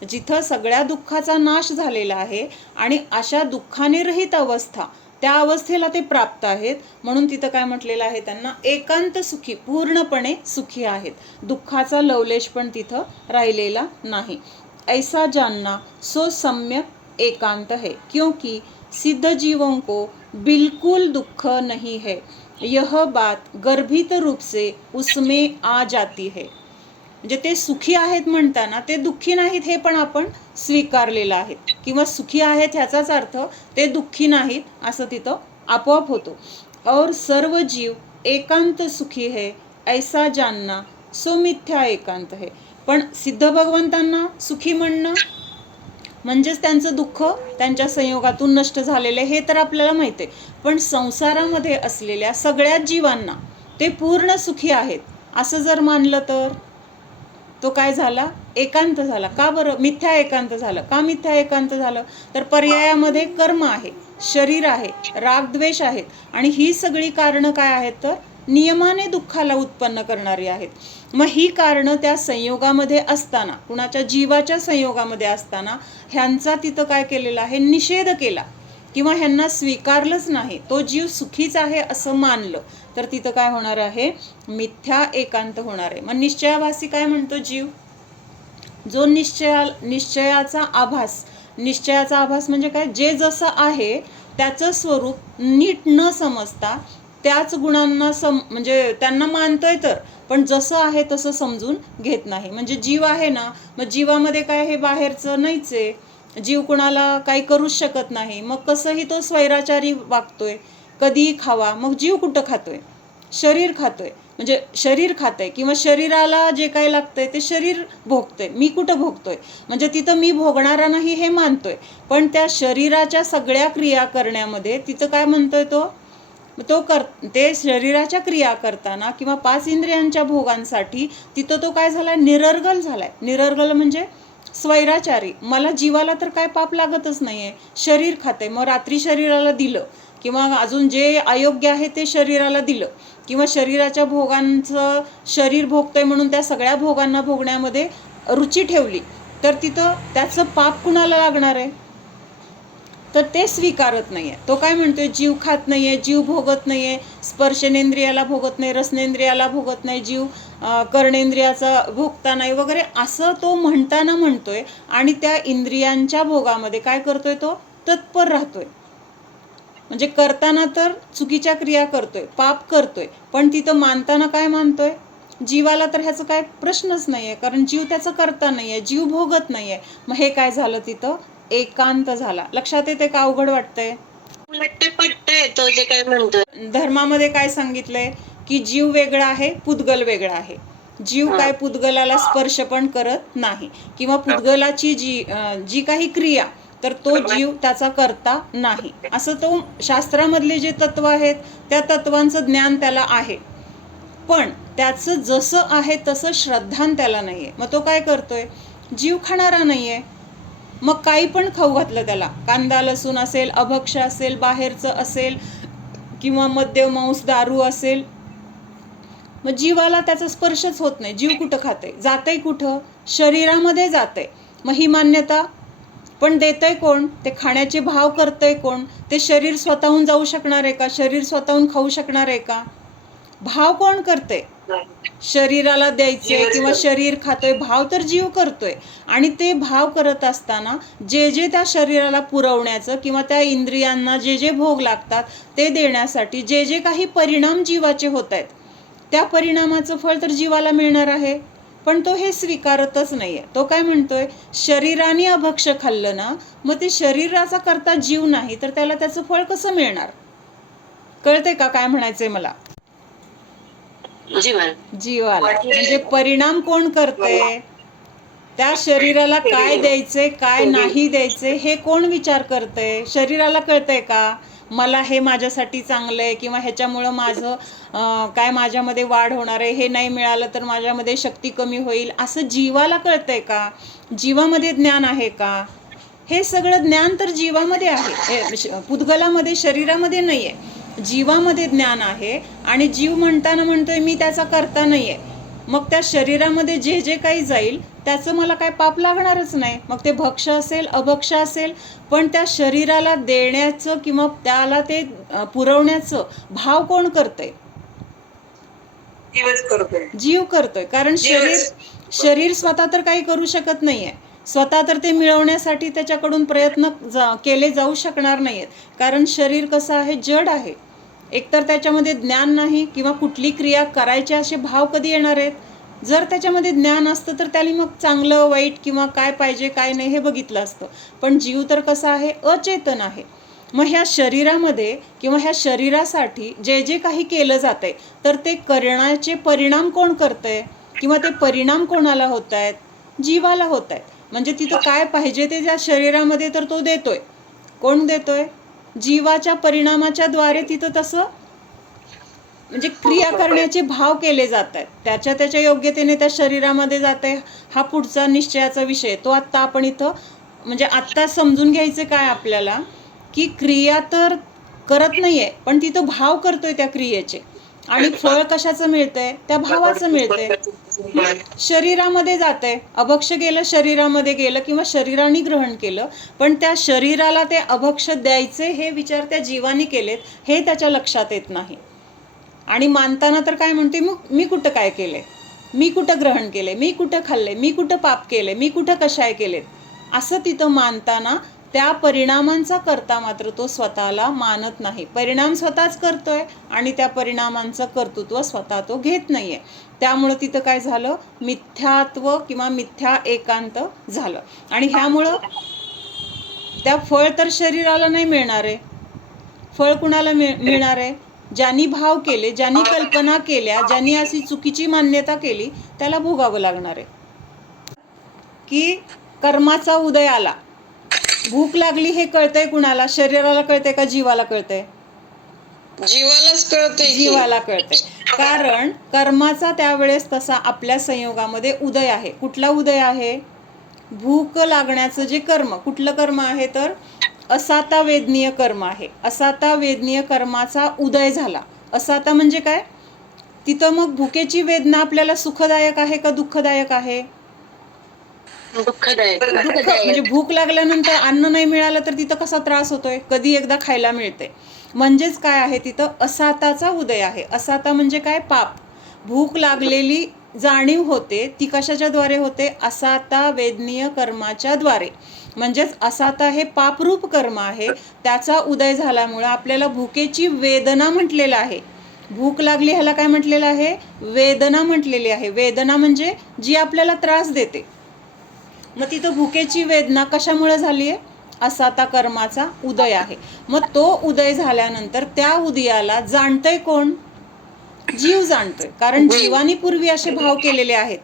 जिथं सगळ्या दुःखाचा नाश झालेला आहे आणि अशा दुःखाने रहित अवस्था, त्या अवस्थेला ते प्राप्त आहेत. म्हणून तिथं काय म्हटलेलं आहे, त्यांना एकांत सुखी, पूर्णपणे सुखी आहेत. दुःखाचा लवलेश पण तिथं राहिलेला नाही. ऐसा जानना सो सम्यक एकांत है, क्योंकि सिद्ध जीवों को बिल्कुल दुख नहीं है, यह बात गर्भित रूप से उसमें आ जाती है. म्हणजे ते सुखी आहेत म्हणताना ते दुःखी नाहीत हे पण आपण स्वीकारलेलं आहे, किंवा सुखी आहेत ह्याचाच अर्थ ते दुःखी नाहीत असं तिथं आपोआप होतो. और सर्व जीव एकांत सुखी है, ऐसा जानना सो मिथ्या एकांत है. पण सिद्ध भगवंतांना सुखी म्हणणं म्हणजेच त्यांचं दुःख त्यांच्या संयोगातून नष्ट झालेलं हे तर आपल्याला माहिती आहे. पण संसारामध्ये असलेल्या सगळ्याच जीवांना ते पूर्ण सुखी आहेत असं जर मानलं तर तो काय झाला, एकांत झाला. का बरं मिथ्या एकांत झालं? का मिथ्या एकांत झालं, तर पर्यायामध्ये कर्म आहे, शरीर आहे, रागद्वेष आहेत आणि ही सगळी कारणं काय आहेत, तर नियमाने दुःखाला उत्पन्न करणारी आहेत. मग ही कारणं त्या संयोगामध्ये असताना, कुणाच्या जीवाच्या संयोगामध्ये असताना ह्यांचा तिथं काय केलेला आहे, निषेध केला किंवा ह्यांना स्वीकारलंच नाही, तो जीव सुखीच आहे असं मानलं तर तिथं काय होणार आहे, मिथ्या एकांत होणार आहे. मग निश्चयाभासी काय म्हणतो जीव, जो निश्चयाचा आभास, निश्चयाचा आभास म्हणजे काय, जे जसं आहे त्याचं स्वरूप नीट न समजता त्याच गुणांना म्हणजे त्यांना मानतोय तर, पण जसं आहे तसं समजून घेत नाही. म्हणजे जीव आहे ना, मग जीवामध्ये काय हे बाहेरचं नाहीच आहे, जीव कुणाला काही करूच शकत नाही. मग कसंही तो स्वैराचारी वागतोय, कधीही खावा. मग जीव कुठं खातोय, शरीर खातोय, म्हणजे शरीर खातंय किंवा शरीराला जे काही लागतंय ते शरीर भोगतंय. मी कुठं भोगतोय, म्हणजे तिथं मी भोगणारा नाही हे मानतोय. पण त्या शरीराच्या सगळ्या क्रिया करण्यामध्ये तिथं काय म्हणतोय ते शरीराच्या क्रिया करताना किंवा 5 इंद्रियांच्या भोगांसाठी तिथं तो काय झालाय, निरर्गल झालाय. निरर्गल म्हणजे स्वैराचारी. मला जीवाला तर काय पाप लागतच नाहीये, शरीर खाते, मग रात्री शरीराला दिलं किंवा अजून जे अयोग्य आहे ते शरीराला दिलं किंवा शरीराच्या भोगांचं शरीर भोगतंय म्हणून त्या सगळ्या भोगांना भोगण्यामध्ये रुची ठेवली, तर तिथं त्याचं पाप कुणाला लागणार आहे? तर ते स्वीकारत नाही आहे. तो काय म्हणतोय, जीव खात नाही आहे, जीव भोगत नाही आहे, स्पर्शनेंद्रियाला भोगत नाही, रसनेंद्रियाला भोगत नाही, जीव कर्णेंद्रियाचा भोगता नाही वगैरे असं तो म्हणतोय. आणि त्या इंद्रियांच्या भोगामध्ये काय करतोय, तो तत्पर राहतोय. म्हणजे करताना तर चुकीच्या क्रिया करतोय, पाप करतोय, पण तिथं मानताना काय मानतोय, जीवाला तर ह्याचं काय प्रश्नच नाही आहे, कारण जीव त्याचं करता नाही आहे, जीव भोगत नाही आहे. मग हे काय झालं, तिथं एकांत झाला. लक्षात येते का अवघड वाटतंय? तो जे काय म्हणतो धर्मामध्ये काय सांगितलंय की जीव वेगळा आहे, पुद्गल वेगळा आहे. जीव काय पुद्गलाला स्पर्श पण करत नाही, किंवा पुद्गलाची जी काही क्रिया तर तो जीव त्याचा करता नाही, असं तो शास्त्रामधले जे तत्व आहेत त्या तत्वांचं ज्ञान त्याला आहे, पण त्याचं जसं आहे तसं श्रद्धान त्याला नाहीये. मग तो काय करतोय, जीव खाणारा नाहीये, मग काही पण खाऊ घातलं त्याला, कांदा लसूण असेल, अभक्ष असेल, बाहेरचं असेल, किंवा मद्य मांस दारू असेल, मग जीवाला त्याचा स्पर्शच होत नाही. जीव कुठं खाते, जातंय कुठं, शरीरामध्ये जाते. मग ही मान्यता पण देतंय कोण, ते खाण्याचे भाव करतंय कोण? ते शरीर स्वतःहून जाऊ शकणार आहे का, शरीर स्वतःहून खाऊ शकणार आहे का? भाव कोण करते, शरीराला द्यायचे किंवा शरीर खातोय, भाव तर जीव करतोय. आणि ते भाव करत असताना जे जे त्या शरीराला पुरवण्याचं किंवा त्या इंद्रियांना जे जे भोग लागतात ते देण्यासाठी जे जे काही परिणाम जीवाचे होत आहेत, त्या परिणामाचं फळ तर जीवाला मिळणार आहे, पण तो हे स्वीकारतच नाहीये. तो काय म्हणतोय, शरीराने अभक्ष खाल्लं ना, मग ते शरीराचा करता जीव नाही, तर त्याला त्याचं फळ कसं मिळणार? कळते का काय म्हणायचंय मला? जीवाला म्हणजे परिणाम कोण करते, त्या शरीराला काय द्यायचे काय नाही द्यायचे हे कोण विचार करते? शरीराला कळतंय का मला हे माझ्यासाठी चांगलं आहे, किंवा ह्याच्यामुळं माझं काय माझ्यामध्ये वाढ होणार आहे, हे नाही मिळालं तर माझ्यामध्ये शक्ती कमी होईल, असं जीवाला कळतंय का? जीवामध्ये ज्ञान आहे का? हे सगळं ज्ञान तर जीवामध्ये आहे, पुद्गलामध्ये शरीरामध्ये नाही आहे, जीवामध्ये ज्ञान आहे. आणि जीव म्हणताना म्हणतोय मी त्याचा करता नाही आहे, मग त्या शरीरामध्ये जे जे काही जाईल त्याचं मला काय पाप लागणारच नाही, मग ते भक्ष असेल अभक्ष असेल, पण त्या शरीराला देण्याचं किंवा त्याला ते पुरवण्याचं भाव कोण करतंय? जीव करतोय. कारण शरीर स्वतः तर काही करू शकत नाहीये, स्वतः तर ते मिळवण्यासाठी त्याच्याकडून प्रयत्न केले जाऊ शकणार नाहीयेत, कारण शरीर कसं आहे, जड आहे. एकतर त्याच्यामध्ये ज्ञान नाही, किंवा कुठली क्रिया करायची असे भाव कधी येणार आहेत? जर त्याच्यामध्ये ज्ञान असतं तर त्याला मग चांगलं वाईट किंवा काय पाहिजे काय नाही हे बघितलं असतं, पण जीव तर कसा आहे, अचेतन आहे. मग ह्या शरीरामध्ये किंवा ह्या शरीरासाठी जे जे काही केलं जातंय तर ते करण्याचे परिणाम कोण करतंय, किंवा ते परिणाम कोणाला होत आहेत, जीवाला होत आहेत. म्हणजे तिथं काय पाहिजे ते त्या शरीरामध्ये तर तो देतोय, कोण देतोय, जीवाच्या परिणामाच्या द्वारे तिथं तसं म्हणजे क्रिया करण्याचे भाव केले जात आहेत, त्याच्या योग्यतेने त्या शरीरामध्ये जाते. हा पुढचा निश्चयाचा विषय, तो आत्ता आपण इथं म्हणजे आत्ता समजून घ्यायचे काय आपल्याला, की क्रिया तर करत नाहीये, पण तिथं भाव करतोय त्या क्रियेचे, आणि फळ कशाचं मिळतंय, त्या भावाचं मिळतंय. शरीरामध्ये जाते, अभक्ष गेलं शरीरामध्ये गेलं, किंवा शरीराने ग्रहण केलं, पण त्या शरीराला ते अभक्ष द्यायचे हे विचार त्या जीवाने केलेत हे त्याच्या लक्षात येत नाही. आणि मानताना तर काय म्हणते, मग मी कुठं काय केले, मी कुठं ग्रहण केले, मी कुठं खाल्ले, मी कुठं पाप केले, मी कुठं कशाय केलेत, असं तिथं मानताना त्या परिणामांचा करता मात्र तो स्वतःला मानत नाही. परिणाम स्वतःच करतोय आणि त्या परिणामांचं कर्तृत्व स्वतः तो घेत नाहीये. त्यामुळं तिथं काय झालं, मिथ्यात्व किंवा मिथ्या एकांत झालं. आणि ह्यामुळं त्या फळ तर शरीराला नाही मिळणार आहे, फळ कुणाला मिळणार आहे, ज्यांनी भाव केले, ज्यांनी कल्पना केल्या, ज्यांनी अशी चुकीची मान्यता केली त्याला भोगावं लागणार आहे. की कर्माचा उदय आला, भूक लागली हे कळतंय कुणाला, शरीराला कळतंय का जीवाला कळतंय? जीवालाच कळतंय, जीवाला कळतंय. कारण कर्माचा त्यावेळेस तसा आपल्या संयोगामध्ये उदय आहे. कुठला उदय आहे? भूक लागण्याचं जे कर्म, कुठलं कर्म आहे तर असाता वेदनीय कर्म आहे. असाता वेदनीय कर्माचा उदय झाला. असाता म्हणजे काय? तिथं मग भुकेची वेदना आपल्याला सुखदायक आहे का दुःखदायक आहे? दुःखदायक. दुःख म्हणजे भूक लागल्यानंतर अन्न नाही मिळालं तर तिथं कसा त्रास होतोय? कधी एकदा खायला मिळते. म्हणजेच काय आहे, तिथं असाताचा उदय आहे. असाता म्हणजे काय? पाप. भूक लागलेली जाणीव होते, ती कशाच्या द्वारे होते? असाता वेदनीय कर्माच्या द्वारे. म्हणजेच असाता हे पापरूप कर्म आहे, त्याचा उदय झाल्यामुळं आपल्याला भुकेची वेदना म्हटलेलं आहे. भूक लागली ह्याला काय म्हटलेलं आहे? वेदना म्हटलेली आहे. वेदना म्हणजे जी आपल्याला त्रास देते. मग तिथं भुकेची वेदना कशामुळे झाली आहे? असाता कर्माचा उदय आहे. मग तो उदय झाल्यानंतर त्या उदयाला जाणतंय कोण? जीव जाणतोय. कारण जीवानी पूर्वी असे भाव केलेले आहेत.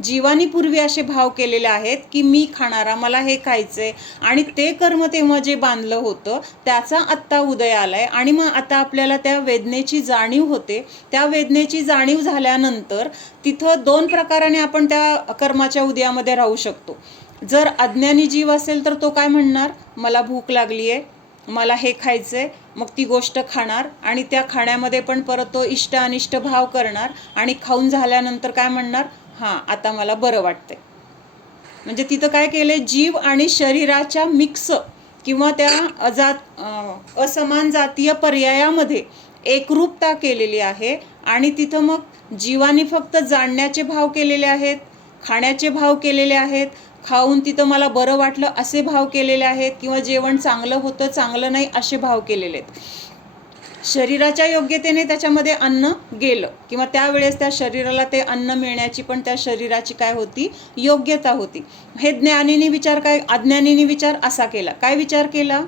जीवानी पूर्वी असे भाव केलेले आहेत की मी खाणारा, मला हे खायचंय, आणि ते कर्म तेव्हा जे बांधलं होतं त्याचा आत्ता उदय आलाय. आणि मग आता आपल्याला त्या वेदनेची जाणीव होते. त्या वेदनेची जाणीव झाल्यानंतर तिथं दोन प्रकाराने आपण त्या कर्माच्या उदयामध्ये राहू शकतो. जर अज्ञानी जीव असेल तर तो काय म्हणणार? मला भूक लागली आहे, मला हे खायचंय, मग ती गोष्ट खाणार, आणि त्या खाण्यामध्ये पण परत तो इष्ट अनिष्ट भाव करणार, आणि खाऊन झाल्यानंतर काय म्हणणार? हां, आता मला बरं वाटतंय. म्हणजे तिथं काय केलंय? जीव आणि शरीराच्या मिक्स किंवा त्या असमान जातीय पर्यायामध्ये एकरूपता केलेली आहे. आणि तिथं मग जीवानी फक्त जाणण्याचे भाव केलेले आहेत, खाण्याचे भाव केलेले आहेत, खाऊन तिथं मला बरं वाटलं असे भाव केलेले आहेत, किंवा जेवण चांगलं होतं चांगलं नाही असे भाव केलेले आहेत. शरीराच्या योग्यतेने त्याच्यामध्ये अन्न गेलं, किंवा त्यावेळेस त्या शरीराला ते अन्न मिळण्याची पण त्या शरीराची काय होती? योग्यता होती. हे ज्ञानीने विचार काय, अज्ञानीने विचार असा केला. काय विचार केला?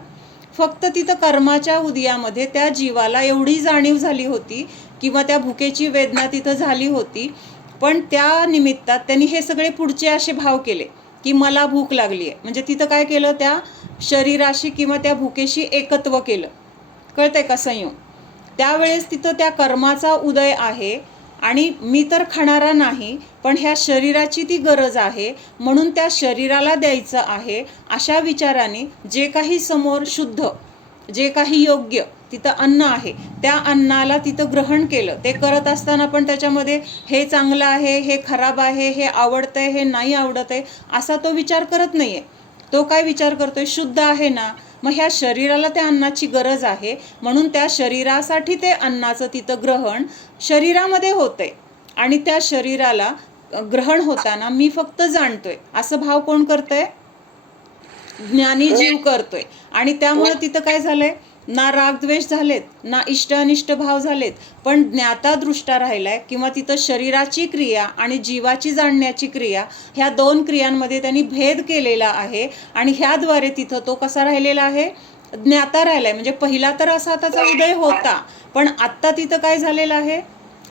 फक्त तिथं कर्माच्या उदयामध्ये त्या जीवाला एवढी जाणीव झाली होती, किंवा त्या भुकेची वेदना तिथं झाली होती, पण त्या निमित्तात त्यांनी हे सगळे पुढचे असे भाव केले की मला भूक लागली आहे. म्हणजे तिथं काय केलं? त्या शरीराशी किंवा त्या भुकेशी एकत्व केलं. कळतंय का? संयोग. त्यावेळेस तिथं त्या कर्माचा उदय आहे, आणि मी तर खाणारा नाही, पण ह्या शरीराची ती गरज आहे, म्हणून त्या शरीराला द्यायचं आहे. अशा विचाराने जे काही समोर शुद्ध, जे काही योग्य तिथं अन्न आहे, त्या अन्नाला तिथं ग्रहण केलं. ते करत असताना पण त्याच्यामध्ये हे चांगलं आहे, हे खराब आहे, हे आवडतंय, हे नाही आवडत आहे, असा तो विचार करत नाही आहे. तो काय विचार करतोय? शुद्ध आहे ना, मग ह्या शरीराला त्या अन्नाची गरज आहे, म्हणून त्या शरीरासाठी ते अन्नाचं तिथं ग्रहण शरीरामध्ये होतंय. आणि त्या शरीराला ग्रहण होताना मी फक्त जाणतोय असं भाव कोण करतंय? ज्ञानी जीव करतोय. आणि त्यामुळे तिथं काय झालंय? ना रागद्वेष झालेत, ना इष्ट अनिष्ट भाव झालेत, पण ज्ञाता दृष्टा राहिलाय. किंवा तिथं शरीराची क्रिया आणि जीवाची जाणण्याची क्रिया, ह्या दोन क्रियांमध्ये त्यांनी भेद केलेला आहे. आणि ह्याद्वारे तिथं तो कसा राहिलेला आहे? ज्ञाता राहिलाय. म्हणजे पहिला तर असाताचा उदय होता, पण आत्ता तिथं काय झालेलं आहे?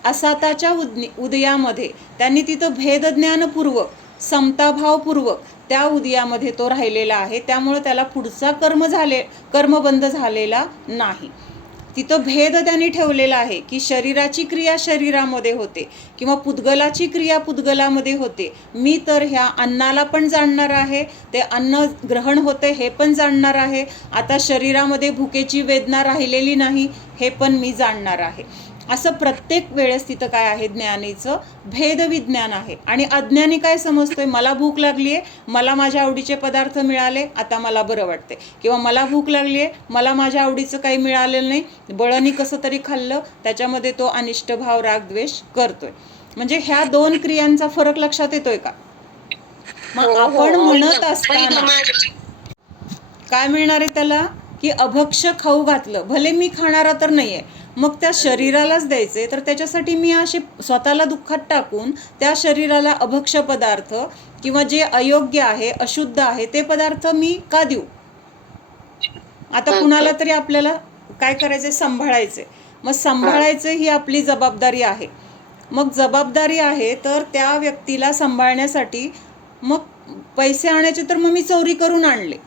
असाताच्या उदयामध्ये त्यांनी तिथं भेदज्ञानपूर्वक, समताभावपूर्वक त्या उदयामध्ये तो राहिलेला आहे. त्यामुळे त्याला पुढचा कर्मबंध झालेला नाही. तिथं भेद त्यांनी ठेवलेला आहे की शरीराची क्रिया शरीरामध्ये होते, किंवा पुद्गलाची क्रिया पुद्गलामध्ये होते. मी तर ह्या अन्नाला पण जाणणार आहे, ते अन्न ग्रहण होते हे पण जाणणार आहे. आता शरीरामध्ये भुकेची वेदना राहिलेली नाही हे पण मी जाणणार आहे. असं प्रत्येक वेळेस तिथं काय आहे? ज्ञानीचं भेदविज्ञान आहे. आणि अज्ञानी काय समजतोय? मला भूक लागली आहे, मला माझ्या आवडीचे पदार्थ मिळाले, आता मला बरं वाटते. किंवा मला भूक लागली आहे, मला माझ्या आवडीचं काही मिळालेलं नाही, बळणी कसं तरी खाल्लं, त्याच्यामध्ये तो अनिष्ट भाव रागद्वेष करतोय. म्हणजे ह्या दोन क्रियांचा फरक लक्षात येतोय का? मग आपण म्हणत असताना काय मिळणार आहे त्याला? की अभक्ष खाऊ घातलं. भले मी खाणारा तर नाही आहे, मग त्या शरीरालाच द्यायचे, तर त्याच्यासाठी मी असे स्वतःला दुःखात टाकून त्या शरीराला अभक्ष पदार्थ किंवा जे अयोग्य आहे, अशुद्ध आहे, ते पदार्थ मी का देऊ? आता कुणाला तरी आपल्याला काय करायचे? सांभाळायचे. मग सांभाळायचं ही आपली जबाबदारी आहे. मग जबाबदारी आहे तर त्या व्यक्तीला सांभाळण्यासाठी मग पैसे आणायचे, तर मग मी चोरी करून आणले.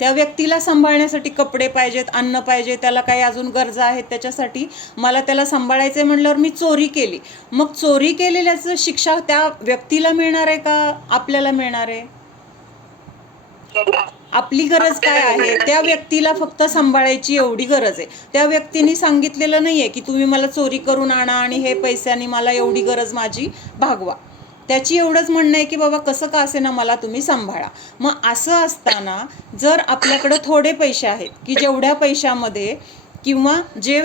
त्या व्यक्तीला सांभाळण्यासाठी कपडे पाहिजेत, अन्न पाहिजे, त्याला काही अजून गरजा आहेत, त्याच्यासाठी मला त्याला सांभाळायचं म्हणल्यावर मी चोरी केली. मग चोरी केलेल्याचं शिक्षा त्या व्यक्तीला मिळणार आहे का आपल्याला मिळणार आहे? आपली गरज काय आहे, त्या व्यक्तीला फक्त सांभाळायची एवढी गरज आहे. त्या व्यक्तीने सांगितलेलं नाही आहे की तुम्ही मला चोरी करून आणा आणि हे पैशाने मला एवढी गरज माझी भागवा. त्याची एवढंच म्हणणं आहे की बाबा कसं का असेना मला तुम्ही सांभाळा. मग असं असताना जर आपल्याकडं थोडे पैसे आहेत की जेवढ्या पैशामध्ये किंवा जे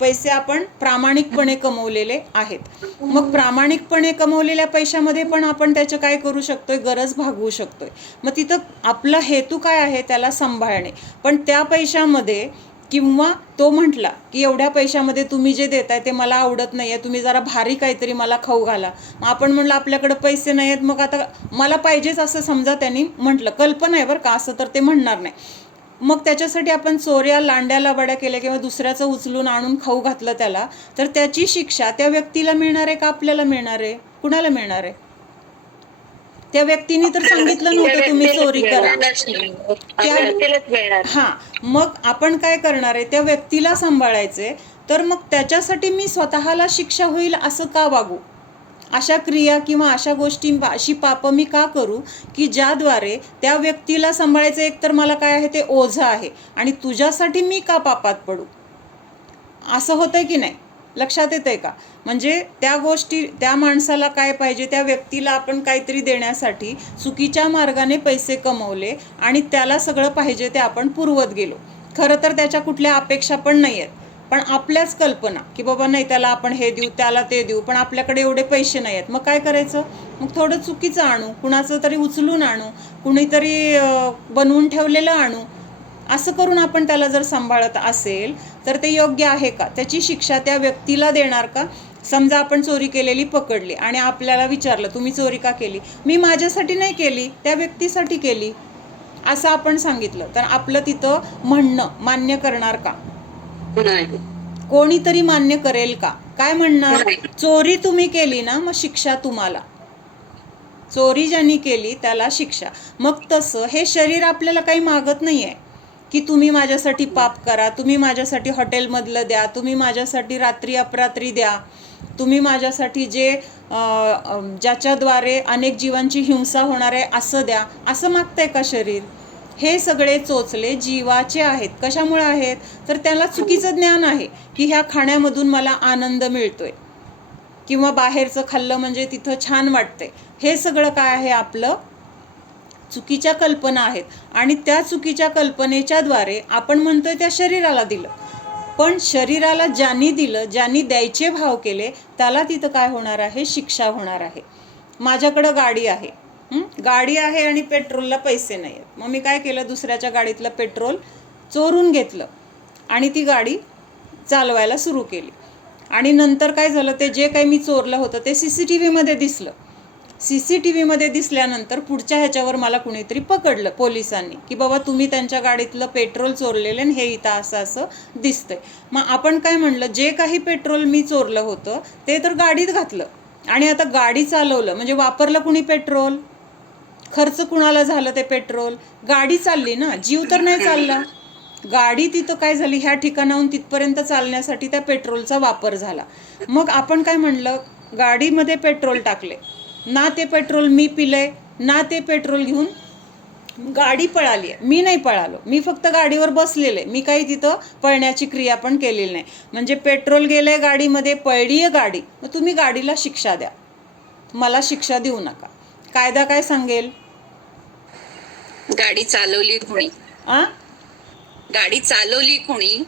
पैसे आपण प्रामाणिकपणे कमवलेले आहेत, मग प्रामाणिकपणे कमवलेल्या पैशामध्ये पण आपण त्याचं काय करू शकतोय, गरज भागवू शकतोय. मग तिथं आपला हेतू काय आहे, त्याला सांभाळणे. पण त्या पैशामध्ये किंवा तो म्हटला की एवढ्या पैशामध्ये तुम्ही जे देताय ते मला आवडत नाही आहे, तुम्ही जरा भारी काहीतरी मला खाऊ घाला. मग आपण म्हणलं आपल्याकडे पैसे नाही आहेत, मग आता मला पाहिजेच असं समजा त्यांनी म्हटलं, कल्पना आहे बरं का, असं तर ते म्हणणार नाही. मग त्याच्यासाठी आपण चोऱ्या लांड्या लबाड्या केल्या किंवा दुसऱ्याचं उचलून आणून खाऊ घातलं त्याला, तर त्याची शिक्षा त्या व्यक्तीला मिळणार आहे का आपल्याला मिळणार आहे? कुणाला मिळणार आहे? त्या व्यक्तीने तर सांगितलं नव्हतं तुम्ही चोरी करा. हा, मग आपण काय करणार आहे, त्या व्यक्तीला सांभाळायचे. तर मग त्याच्यासाठी मी स्वतःला शिक्षा होईल असं का वागू, अशा क्रिया किंवा अशा गोष्टी, अशी पापं मी का करू की ज्याद्वारे त्या व्यक्तीला सांभाळायचं. एक तर मला काय आहे ते ओझं आहे आणि तुझ्यासाठी मी का पापात पडू, असं होतंय की नाही? लक्षात येतंय का? म्हणजे त्या गोष्टी, त्या माणसाला काय पाहिजे, त्या व्यक्तीला आपण काहीतरी देण्यासाठी चुकीच्या मार्गाने पैसे कमवले आणि त्याला सगळं पाहिजे ते आपण पुरवत गेलो. खरं तर त्याच्या कुठल्या अपेक्षा पण नाही आहेत, पण आपल्याच कल्पना की बाबा नाही त्याला आपण हे देऊ त्याला ते देऊ, पण आपल्याकडे एवढे पैसे नाही आहेत. मग काय करायचं, मग थोडं चुकीचं आणू, कुणाचं तरी उचलून आणू, कुणीतरी बनवून ठेवलेलं आणू. असं करून आपण त्याला जर सांभाळत असेल तर ते योग्य आहे का? त्याची शिक्षा त्या व्यक्तीला देणार का? समजा आपण चोरी केलेली पकडली आणि आपल्याला विचारलं तुम्ही चोरी का केली, मी माझ्यासाठी नाही केली, त्या व्यक्तीसाठी केली, असं आपण सांगितलं तर आपलं तिथं म्हणणं मान्य करणार का? कोणीतरी मान्य करेल का? काय म्हणणार, चोरी तुम्ही केली ना मग शिक्षा तुम्हाला, चोरी ज्यांनी केली त्याला शिक्षा. मग तसं हे शरीर आपल्याला काही मागत नाही आहे की तुम्ही माझ्यासाठी पाप करा, तुम्ही माझ्यासाठी हॉटेलमधलं द्या, तुम्ही माझ्यासाठी रात्री अपरात्री द्या, तुम्ही माझ्यासाठी जे ज्याच्याद्वारे अनेक जीवांची हिंसा होणार आहे असं द्या, असं मागतंय का शरीर? हे सगळे चोचले जीवाचे आहेत. कशामुळे आहेत, तर त्याला चुकीचं ज्ञान आहे की ह्या खाण्यामधून मला आनंद मिळतोय किंवा बाहेरचं खाल्लं म्हणजे तिथं छान वाटतंय. हे सगळं काय आहे, आपलं चुकीच्या कल्पना आहेत. आणि त्या चुकीच्या कल्पनेच्या द्वारे आपण म्हणतोय त्या शरीराला दिलं, पण शरीराला ज्यांनी दिलं, ज्यांनी द्यायचे भाव केले, त्याला तिथं काय होणार आहे, शिक्षा होणार आहे. माझ्याकडं गाडी आहे, गाडी आहे आणि पेट्रोलला पैसे नाही आहेत, मग मी काय केलं, दुसऱ्याच्या गाडीतलं पेट्रोल चोरून घेतलं आणि ती गाडी चालवायला सुरू केली. आणि नंतर काय झालं, ते जे काही मी चोरलं होतं ते CCTV मध्ये दिसलं. CCTV मध्ये दिसल्यानंतर पुढच्या ह्याच्यावर मला कुणीतरी पकडलं पोलिसांनी की बाबा तुम्ही त्यांच्या गाडीतलं पेट्रोल चोरलेलं आणि हे इथं असं असं दिसतंय. मग आपण काय म्हणलं, जे काही पेट्रोल मी चोरलं होतं ते तर गाडीत घातलं आणि आता गाडी चालवलं म्हणजे वापरलं कुणी पेट्रोल, खर्च कुणाला झालं ते पेट्रोल, गाडी चालली ना, जीव तर नाही चालला. गाडी तिथं काय झाली, ह्या ठिकाणाहून तिथपर्यंत चालण्यासाठी त्या पेट्रोलचा वापर झाला. मग आपण काय म्हणलं, गाडीमध्ये पेट्रोल टाकले ना, ते पेट्रोल मी पिलंय ना, ते पेट्रोल घेऊन गाडी पळाली आहे. मी नाही पळालो, मी फक्त गाडीवर बसलेले, मी काही तिथं पळण्याची क्रिया पण केलेली नाही. म्हणजे पेट्रोल गेलंय गाडीमध्ये, पळली आहे गाडी, मग तुम्ही गाडीला शिक्षा द्या, मला शिक्षा देऊ नका. कायदा काय सांगेल, गाडी चालवली कुणी, गाडी चालवली कुणी,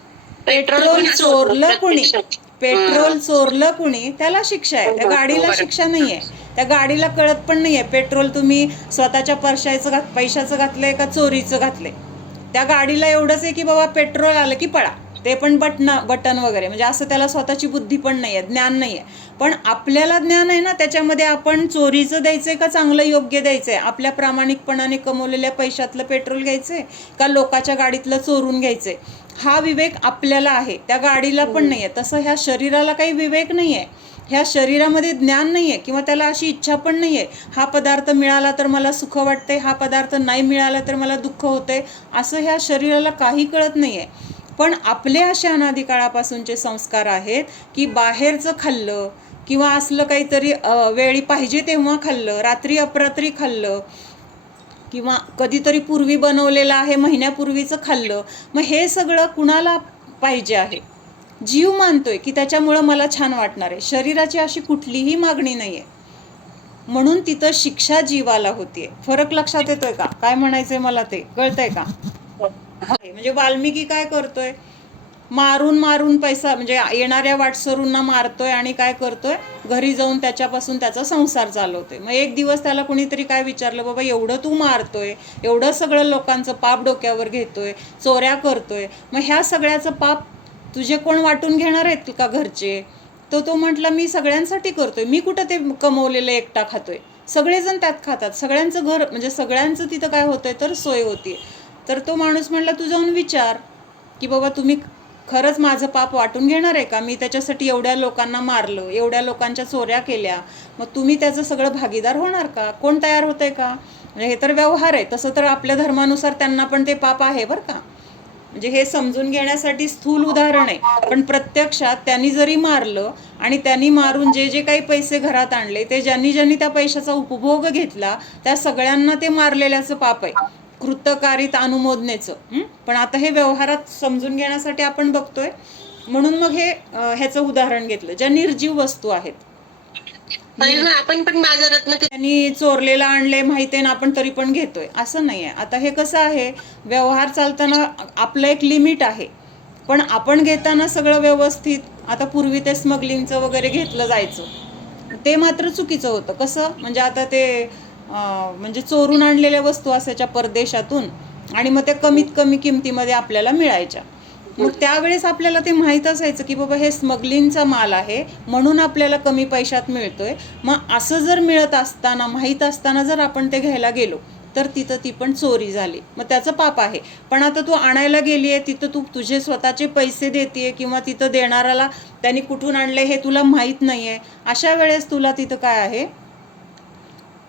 पेट्रोल चोरलं कुणी, पेट्रोल चोरलं कुणी, त्याला शिक्षा आहे. त्या गाडीला शिक्षा नाही आहे. त्या गाडीला कळत पण नाही आहे पेट्रोल तुम्ही स्वतःच्या पैशाचं घातलंय का चोरीचं घातलंय. त्या गाडीला एवढंच आहे की बाबा पेट्रोल आलं की पळा, ते पण बटन वगैरे, म्हणजे असं त्याला स्वतःची बुद्धी पण नाही आहे, ज्ञान नाही आहे. पण आपल्याला ज्ञान आहे ना, त्याच्यामध्ये आपण चोरीचं द्यायचंय का चांगलं योग्य द्यायचंय, आपल्या प्रामाणिकपणाने कमवलेल्या पैशातलं पेट्रोल घ्यायचंय का लोकाच्या गाडीतलं चोरून घ्यायचंय, हा विवेक आपल्याला आहे, त्या गाडीला पण नाही आहे. तसं ह्या शरीराला काही विवेक नाही आहे, ह्या शरीरामध्ये ज्ञान नाही आहे किंवा त्याला अशी इच्छा पण नाही आहे, हा पदार्थ मिळाला तर मला सुख वाटते, हा पदार्थ नाही मिळाला तर मला दुःख होते, असं ह्या शरीराला काही कळत नाही आहे. पण आपले असे अनादी काळापासूनचे संस्कार आहेत की बाहेरचं खाल्लं किंवा असलं काहीतरी वेळी पाहिजे तेव्हा खाल्लं, रात्री अपरात्री खाल्लं, किंवा कधीतरी पूर्वी बनवलेलं आहे, महिन्यापूर्वीचं खाल्लं. मग हे सगळं कुणाला पाहिजे आहे? जीव मानतोय की त्याच्यामुळं मला छान वाटणार आहे. शरीराची अशी कुठलीही मागणी नाही आहे. म्हणून तिथं शिक्षा जीवाला होतीये. फरक लक्षात येतोय का? काय म्हणायचंय मला ते कळतंय का? म्हणजे वाल्मिकी काय करतोय? मारून मारून पैसा, म्हणजे येणाऱ्या वाटसरूंना मारतोय आणि काय करतोय, घरी जाऊन त्याच्यापासून त्याचा संसार चालवतोय. मग एक दिवस त्याला कुणीतरी काय विचारलं, बाबा एवढं तू मारतोय, एवढं सगळं लोकांचं पाप डोक्यावर घेतोय, चोऱ्या करतोय, मग ह्या सगळ्याचं पाप तुझे कोण वाटून घेणार आहेत का घरचे? तो म्हटला मी सगळ्यांसाठी करतोय, मी कुठं ते कमवलेलं एकटा खातोय, सगळेजण त्यात खातात, सगळ्यांचं घर म्हणजे सगळ्यांचं तिथं काय होतंय तर सोय होतीये. तर तो माणूस म्हणला तू जाऊन विचार की बाबा तुम्ही खरंच माझं पाप वाटून घेणार आहे का? मी त्याच्यासाठी एवढ्या लोकांना मारलं, एवढ्या लोकांच्या चोऱ्या केल्या, मग तुम्ही त्याचं सगळं भागीदार होणार का? कोण तयार होतंय का? म्हणजे हे तर व्यवहार आहे. तसं तर आपल्या धर्मानुसार त्यांना पण ते पाप आहे बरं का. म्हणजे हे समजून घेण्यासाठी स्थूल उदाहरण आहे, पण प्रत्यक्षात त्यांनी जरी मारलं आणि त्यांनी मारून जे जे काही पैसे घरात आणले, ते ज्यांनी ज्यांनी त्या पैशाचा उपभोग घेतला त्या सगळ्यांना ते मारलेल्याचं पाप आहे, कृतकारित अनुमोदनेचं. पण आता हे व्यवहारात समजून घेण्यासाठी आपण बघतोय, म्हणून मग हे ह्याचं उदाहरण घेतलं, ज्या निर्जीव वस्तू आहेत. आपण पण बाजारात त्यांनी चोरलेलं आणलंय माहिती आहे ना, आपण तरी पण घेतोय, असं नाही आहे. आता हे कसं आहे, व्यवहार चालताना आपलं एक लिमिट आहे, पण आपण घेताना सगळं व्यवस्थित. आता पूर्वी ते स्मगलिंगचं वगैरे घेतलं जायचं, ते मात्र चुकीचं होतं. कसं म्हणजे आता ते म्हणजे चोरून आणलेल्या वस्तू असायच्या परदेशातून आणि मग ते कमीत कमी किमतीमध्ये आपल्याला मिळायच्या. मग त्यावेळेस आपल्याला ते माहीत असायचं की बाबा हे स्मगलिंगचा माल आहे म्हणून आपल्याला कमी पैशात मिळतोय. मग असं जर मिळत असताना, माहीत असताना जर आपण ते घ्यायला गेलो तर तिथं ती पण चोरी झाली, मग त्याचं पाप आहे. पण आता तू आणायला गेली आहे, तिथं तू तुझे स्वतःचे पैसे देते किंवा तिथं देणाऱ्याला त्यांनी कुठून आणले हे तुला माहीत नाही आहे, अशा वेळेस तुला तिथं काय आहे,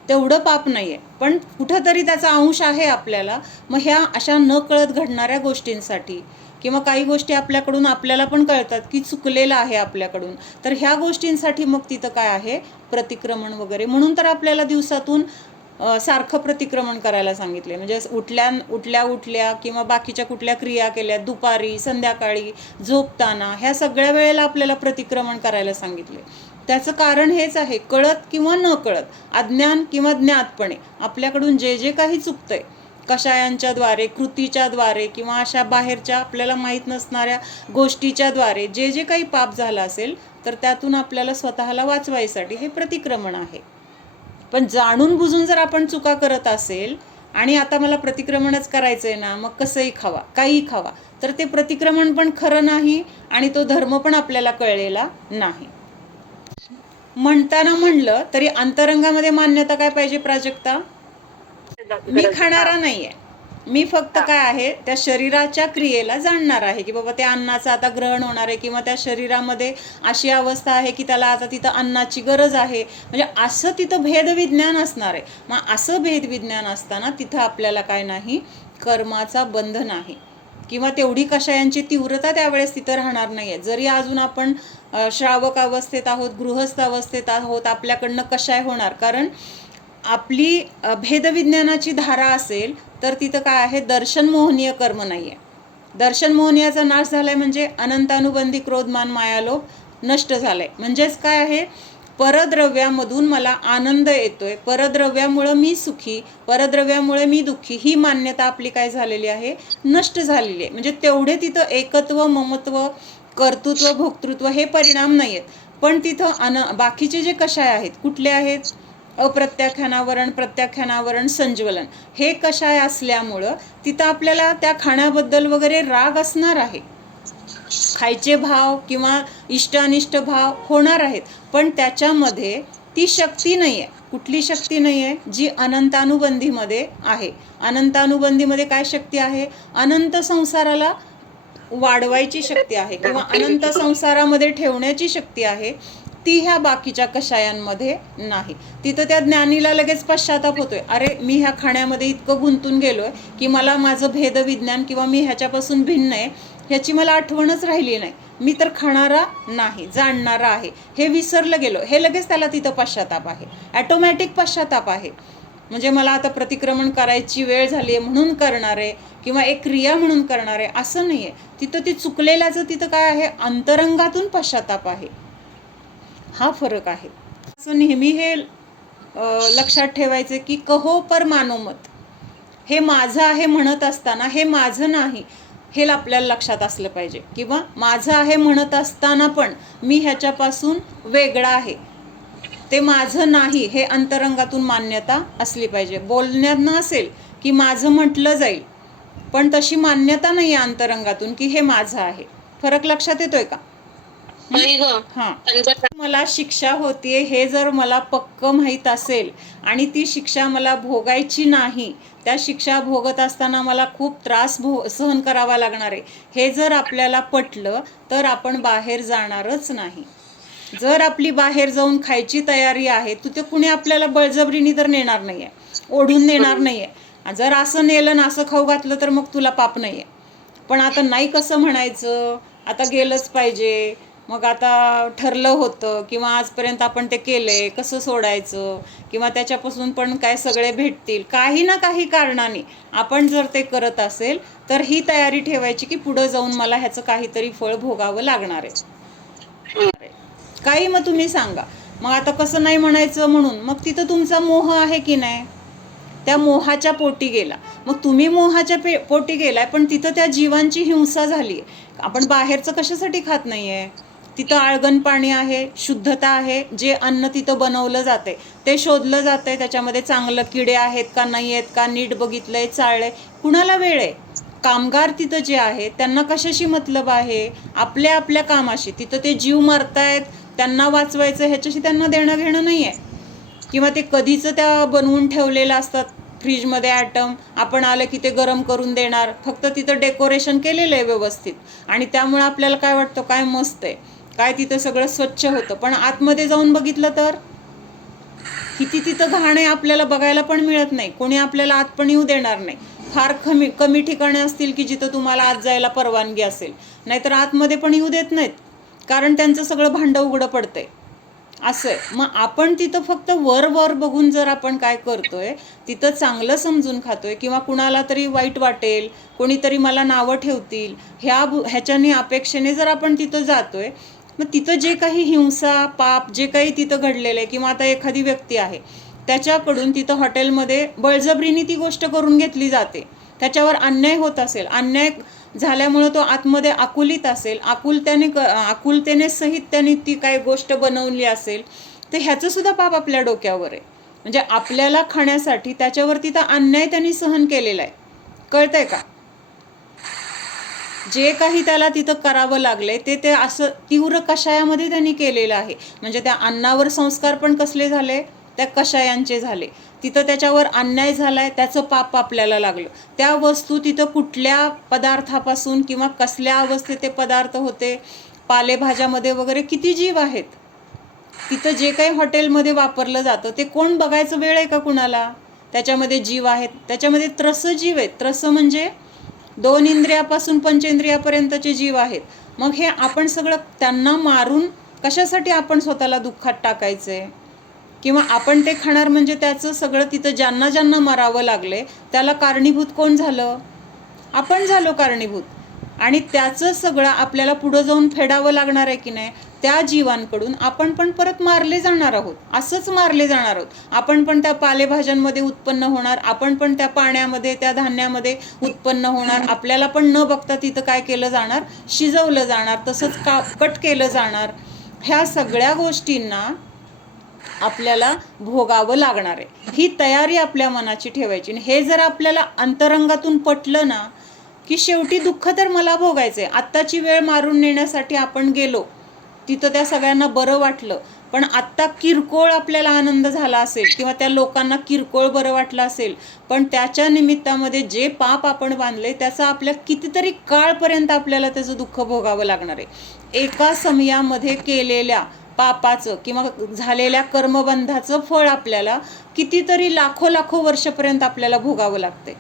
तेवढं पाप नाही आहे, पण कुठंतरी त्याचा अंश आहे आपल्याला. मग ह्या अशा न कळत घडणाऱ्या गोष्टींसाठी किंवा काही गोष्टी आपल्याकडून आपल्याला पण कळतात की चुकलेलं आहे आपल्याकडून, तर ह्या गोष्टींसाठी मग तिथं काय आहे, प्रतिक्रमण वगैरे. म्हणून तर आपल्याला दिवसातून सारखं प्रतिक्रमण करायला सांगितले. म्हणजे उठल्या किंवा बाकीच्या कुठल्या क्रिया केल्या, दुपारी, संध्याकाळी, झोपताना, ह्या सगळ्या वेळेला आपल्याला प्रतिक्रमण करायला सांगितले. त्याचं कारण हेच आहे, कळत किंवा न कळत, अज्ञान किंवा ज्ञातपणे आपल्याकडून जे जे काही चुकतंय, कषायांच्या द्वारे, कृतीच्या द्वारे किंवा अशा बाहेरच्या आपल्याला माहीत नसणाऱ्या गोष्टीच्या द्वारे जे जे काही पाप झालं असेल, तर त्यातून आपल्याला स्वतःला वाचवायसाठी हे प्रतिक्रमण आहे. पण जाणून बुजून जर आपण चुका करत असेल आणि आता मला प्रतिक्रमणच करायचं आहे ना, मग कसंही खावा, काहीही खावा, तर ते प्रतिक्रमण पण खरं नाही आणि तो धर्म पण आपल्याला कळलेला नाही. म्हणताना म्हणलं तरी अंतरंगामध्ये मान्यता काय पाहिजे प्राजक्ता? मी खाणारा नाहीये, मी फक्त काय आहे, त्या शरीराच्या क्रियेला जाणणार आहे की बाबा त्या अन्नाचं आता ग्रहण होणार आहे किंवा त्या शरीरामध्ये अशी अवस्था आहे की त्याला आता तिथं अन्नाची गरज आहे. म्हणजे असं तिथं भेदविज्ञान असणार आहे. मग असं भेदविज्ञान असताना तिथं आपल्याला काय नाही, कर्माचा बंध नाही किंवा तेवढी कषायांची तीव्रता त्यावेळेस तिथं राहणार नाही आहे. जरी अजून आपण श्रावक अवस्थेत आहोत, गृहस्थ अवस्थेत आहोत, आपल्याकडनं कषाय होणार, कारण आपली भेदविज्ञानाची धारा असेल तर तिथं काय आहे, दर्शन मोहनीय कर्म नाही आहे. दर्शन मोहनीयाचा नाश झालाय म्हणजे अनंतानुबंधी क्रोध मान मायालोभ नष्ट झालाय. म्हणजेच काय आहे, परद्रव्यामधून मला आनंद येतोय, परद्रव्यामुळं मी सुखी, परद्रव्यामुळे मी दुःखी, ही मान्यता आपली काय झालेली आहे, नष्ट झालेली आहे. म्हणजे तेवढे तिथं एकत्व, ममत्व, कर्तृत्व, भोक्तृत्व हे परिणाम नाही आहेत. पण तिथं बाकीचे जे कषाय आहेत, कुठले आहेत, अप्रत्याख्यानावरण, प्रत्याख्यानावरण, संज्वलन, हे कषाय असल्यामुळं तिथं आपल्याला त्या खाण्याबद्दल वगैरे राग असणार आहे, खायचे भाव किंवा इष्ट अनिष्ट भाव होणार आहेत, पण त्याच्यामध्ये ती शक्ती नाही आहे. कुठली शक्ती नाही आहे, जी अनंतानुबंधीमध्ये आहे. अनंतानुबंधीमध्ये काय शक्ती आहे, अनंत संसाराला वाढवायची शक्ती आहे किंवा अनंत संसारामध्ये ठेवण्याची शक्ती आहे. ती ह्या बाकीच्या कषायांमध्ये नाही. तिथं त्या ज्ञानीला लगेच पश्चाताप होतोय, अरे मी ह्या खाण्यामध्ये इतकं गुंतून गेलोय की मला माझं भेदविज्ञान किंवा मी ह्याच्यापासून भिन्न आहे ह्याची मला आठवणच राहिली नाही, मी तर खाणारा नाही, जाणणारा आहे, हे विसरलं गेलो. हे लगेच त्याला तिथं पश्चाताप आहे, ॲटोमॅटिक पश्चाताप आहे. म्हणजे मला आता प्रतिक्रमण करायची वेळ झाली आहे म्हणून करणार आहे, किंवा एक क्रिया म्हणून करणार आहे, असं नाही आहे. तिथं ती चुकलेल्याचं तिथं काय आहे, अंतरंगातून पश्चाताप आहे. हा फरक आहे. असं नेहमी हे लक्षात ठेवायचे की कहो पर मानो मत. हे माझं आहे म्हणत असताना हे माझं नाही हे आपल्याला लक्षात असलं पाहिजे. किंवा माझं आहे म्हणत असताना पण मी ह्याच्यापासून वेगळा आहे, ते माझं नाही हे अंतरंगातून मान्यता असली पाहिजे. बोलण्यात असेल की माझं म्हटलं जाईल, पण तशी मान्यता नाही आहे अंतरंगातून की हे माझं आहे. फरक लक्षात येतोय का? नाही ग. हां, मला शिक्षा होतीये हे जर मला पक्क माहीत असेल आणि ती शिक्षा मला भोगायची नाही, त्या शिक्षा भोगत असताना मला खूप त्रास सहन करावा लागणार आहे, हे जर आपल्याला पटलं तर आपण बाहेर जाणारच नाही. जर आपली बाहेर जाऊन खायची तयारी आहे, ते कुणी आपल्याला बळजबरीने तर नेणार नाही आहे, ओढून नेणार नाही आहे. जर असं नेलं ना असं खाऊ घातलं तर मग तुला पाप नाही आहे. पण आता नाही कसं म्हणायचं, आता गेलंच पाहिजे, मग आता ठरलं होतं किंवा आजपर्यंत आपण ते केलंय, कसं सोडायचं, किंवा त्याच्यापासून पण काय सगळे भेटतील, काही ना काही कारणाने आपण जर ते करत असेल तर ही तयारी ठेवायची की पुढं जाऊन मला ह्याचं काहीतरी फळ भोगावं लागणार आहे. काही मग तुम्ही सांगा, मग आता कसं नाही म्हणायचं म्हणून मग तिथं तुमचा मोह आहे की नाही, त्या मोहाच्या पोटी गेला. मग तुम्ही मोहाच्या पोटी गेलाय, पण तिथं त्या जीवांची हिंसा झाली. आपण बाहेरचं कशासाठी खात नाहीये, तिथं आळगण पाणी आहे, शुद्धता आहे, जे अन्न तिथं बनवलं जाते ते शोधलं जातंय, त्याच्यामध्ये चांगलं किडे आहेत का नाही आहेत का, नीट बघितलंय, चाळलंय, कुणाला वेळ आहे. कामगार तिथं जे आहेत त्यांना कशाशी मतलब आहे, आपल्या आपल्या कामाशी. तिथं ते जीव मारतायत, त्यांना वाचवायचं, ह्याच्याशी त्यांना देणं घेणं नाही आहे. किंवा ते कधीचं त्या बनवून ठेवलेलं असतात फ्रीजमध्ये ॲटम, आपण आलं की ते गरम करून देणार, फक्त तिथं डेकोरेशन केलेलं आहे व्यवस्थित, आणि त्यामुळे आपल्याला काय वाटतं, काय मस्त आहे, काय तिथं सगळं स्वच्छ होतं. पण आतमध्ये जाऊन बघितलं तर किती तिथं घाण आहे आपल्याला बघायला पण मिळत नाही, कोणी आपल्याला आत पण येऊ देणार नाही. फार कमी ठिकाणे असतील की जिथं तुम्हाला आत जायला परवानगी असेल, नाहीतर आतमध्ये पण येऊ देत नाहीत, कारण त्यांचं सगळं भांडं उघडं पडतंय. असं आहे. मग आपण तिथं फक्त वर बघून जर आपण काय करतोय, तिथं चांगलं समजून खातोय, किंवा कुणाला तरी वाईट वाटेल, कोणीतरी मला नावं ठेवतील, ह्याच्याने अपेक्षेने जर आपण तिथं जातोय, मग तिथं जे काही हिंसा पाप जे काही तिथं घडलेलं आहे, किंवा आता एखादी व्यक्ती आहे त्याच्याकडून तिथं हॉटेलमध्ये बळजबरीने ती गोष्ट करून घेतली जाते, त्याच्यावर अन्याय होत असेल, अन्याय झाल्यामुळं तो आतमध्ये आकुलित असेल, आकुलतेने सहित त्याने ती काय गोष्ट बनवली असेल, तर ह्याचं सुद्धा पाप आपल्या डोक्यावर आहे. म्हणजे आपल्याला खाण्यासाठी त्याच्यावर तिथं अन्याय त्यांनी सहन केलेला आहे. कळतंय का? जे काही त्याला तिथं करावं लागले ते असं तीव्र कषायामध्ये त्यांनी केलेलं आहे. म्हणजे त्या अन्नावर संस्कार पण कसले झाले, त्या कषायांचे झाले. तिथं त्याच्यावर अन्याय झालाय, त्याचं पाप आपल्याला लागलं. त्या वस्तू तिथं कुठल्या पदार्थापासून किंवा कसल्या अवस्थेत ते पदार्थ होते, पालेभाज्यामध्ये वगैरे किती जीव आहेत. तिथं जे काही हॉटेलमध्ये वापरलं जातं ते कोण बघायचं वेळ आहे का कुणाला. त्याच्यामध्ये जीव आहेत, त्याच्यामध्ये त्रस जीव आहेत. त्रस म्हणजे 2 इंद्रियापासून पंचेंद्रियापर्यंतचे जीव आहेत. मग हे आपण सगळं त्यांना मारून कशासाठी आपण स्वतःला दुःखात टाकायचंय, किंवा आपण ते खाणार म्हणजे त्याचं सगळं तिथं ज्यांना ज्यांना मरावं लागले त्याला कारणीभूत कोण झालं, आपण झालो कारणीभूत. आणि त्याचं सगळं आपल्याला पुढं जाऊन फेडावं लागणार आहे की नाही, त्या जीवांकडून आपण पण परत मारले जाणार आहोत, असंच मारले जाणार आहोत. आपण पण त्या पालेभाज्यांमध्ये उत्पन्न होणार, आपण पण त्या पाण्यामध्ये त्या धान्यामध्ये उत्पन्न होणार, आपल्याला पण न बघता तिथं काय केलं जाणार, शिजवलं जाणार, तसंच कट केलं जाणार. ह्या सगळ्या गोष्टींना आपल्याला भोगावं लागणार आहे. ही तयारी आपल्या मनाची ठेवायची. हे जर आपल्याला अंतरंगातून पटलं ना की शेवटी दुःख तर मला भोगायचंय, आत्ताची वेळ मारून नेण्यासाठी आपण गेलो तिथं, त्या सगळ्यांना बरं वाटलं, पण आत्ता किरकोळ आपल्याला आनंद झाला असेल किंवा त्या लोकांना किरकोळ बरं वाटलं असेल, पण त्याच्या निमित्तामध्ये जे पाप आपण बांधले त्याचा आपल्या कितीतरी काळपर्यंत आपल्याला त्याचं दुःख भोगावं लागणार आहे. एका समयामध्ये केलेल्या पापाचं किंवा झालेल्या कर्मबंधाचं फळ आपल्याला कितीतरी लाखो वर्षपर्यंत आपल्याला भोगावं लागते.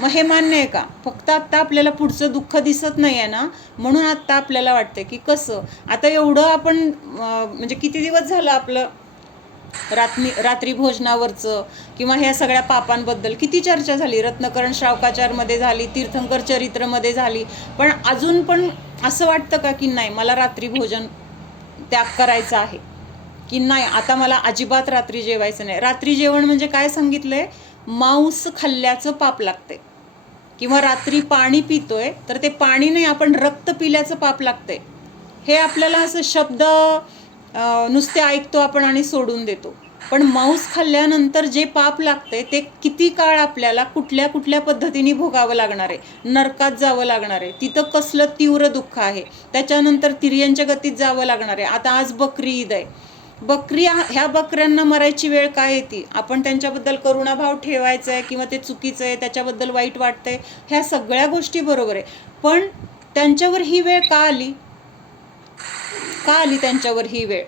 मग हे मान्य आहे का? फक्त आत्ता आपल्याला पुढचं दुःख दिसत नाही आहे ना, म्हणून आत्ता आपल्याला वाटतं की कसं आता एवढं आपण म्हणजे किती दिवस झालं आपलं रात्री भोजनावरचं किंवा ह्या सगळ्या पापांबद्दल किती चर्चा झाली, रत्नकरण श्रावकाचारमध्ये झाली, तीर्थंकर चरित्रमध्ये झाली. पण अजून पण असं वाटतं का की नाही मला रात्री भोजन त्याग करायचा आहे, की नाही आता मला अजिबात रात्री जेवायचं नाही. रात्री जेवण म्हणजे काय सांगितलंय, मांस खाल्ल्याचं पाप लागते. किंवा रात्री पाणी पितोय तर ते पाणी नाही, आपण रक्त पिल्याचं पाप लागतंय. हे आपल्याला असं शब्द नुसते ऐकतो आपण आणि सोडून देतो. पण मांस खाल्ल्यानंतर जे पाप लागते ते किती काळ आपल्याला कुठल्या कुठल्या पद्धतीने भोगावं लागणार आहे, नरकात जावं लागणार आहे, तिथं कसलं तीव्र दुःख आहे, त्याच्यानंतर तिर्यंच्या गतीत जावं लागणार आहे. आता आज बकरी ईद आहे, ह्या बकऱ्यांना मरायची वेळ काय येते, आपण त्यांच्याबद्दल करुणाभाव ठेवायचा आहे किंवा ते चुकीचं आहे, त्याच्याबद्दल वाईट वाटतंय, ह्या सगळ्या गोष्टी बरोबर आहे. पण त्यांच्यावर ही वेळ का आली, का आली त्यांच्यावर ही वेळ?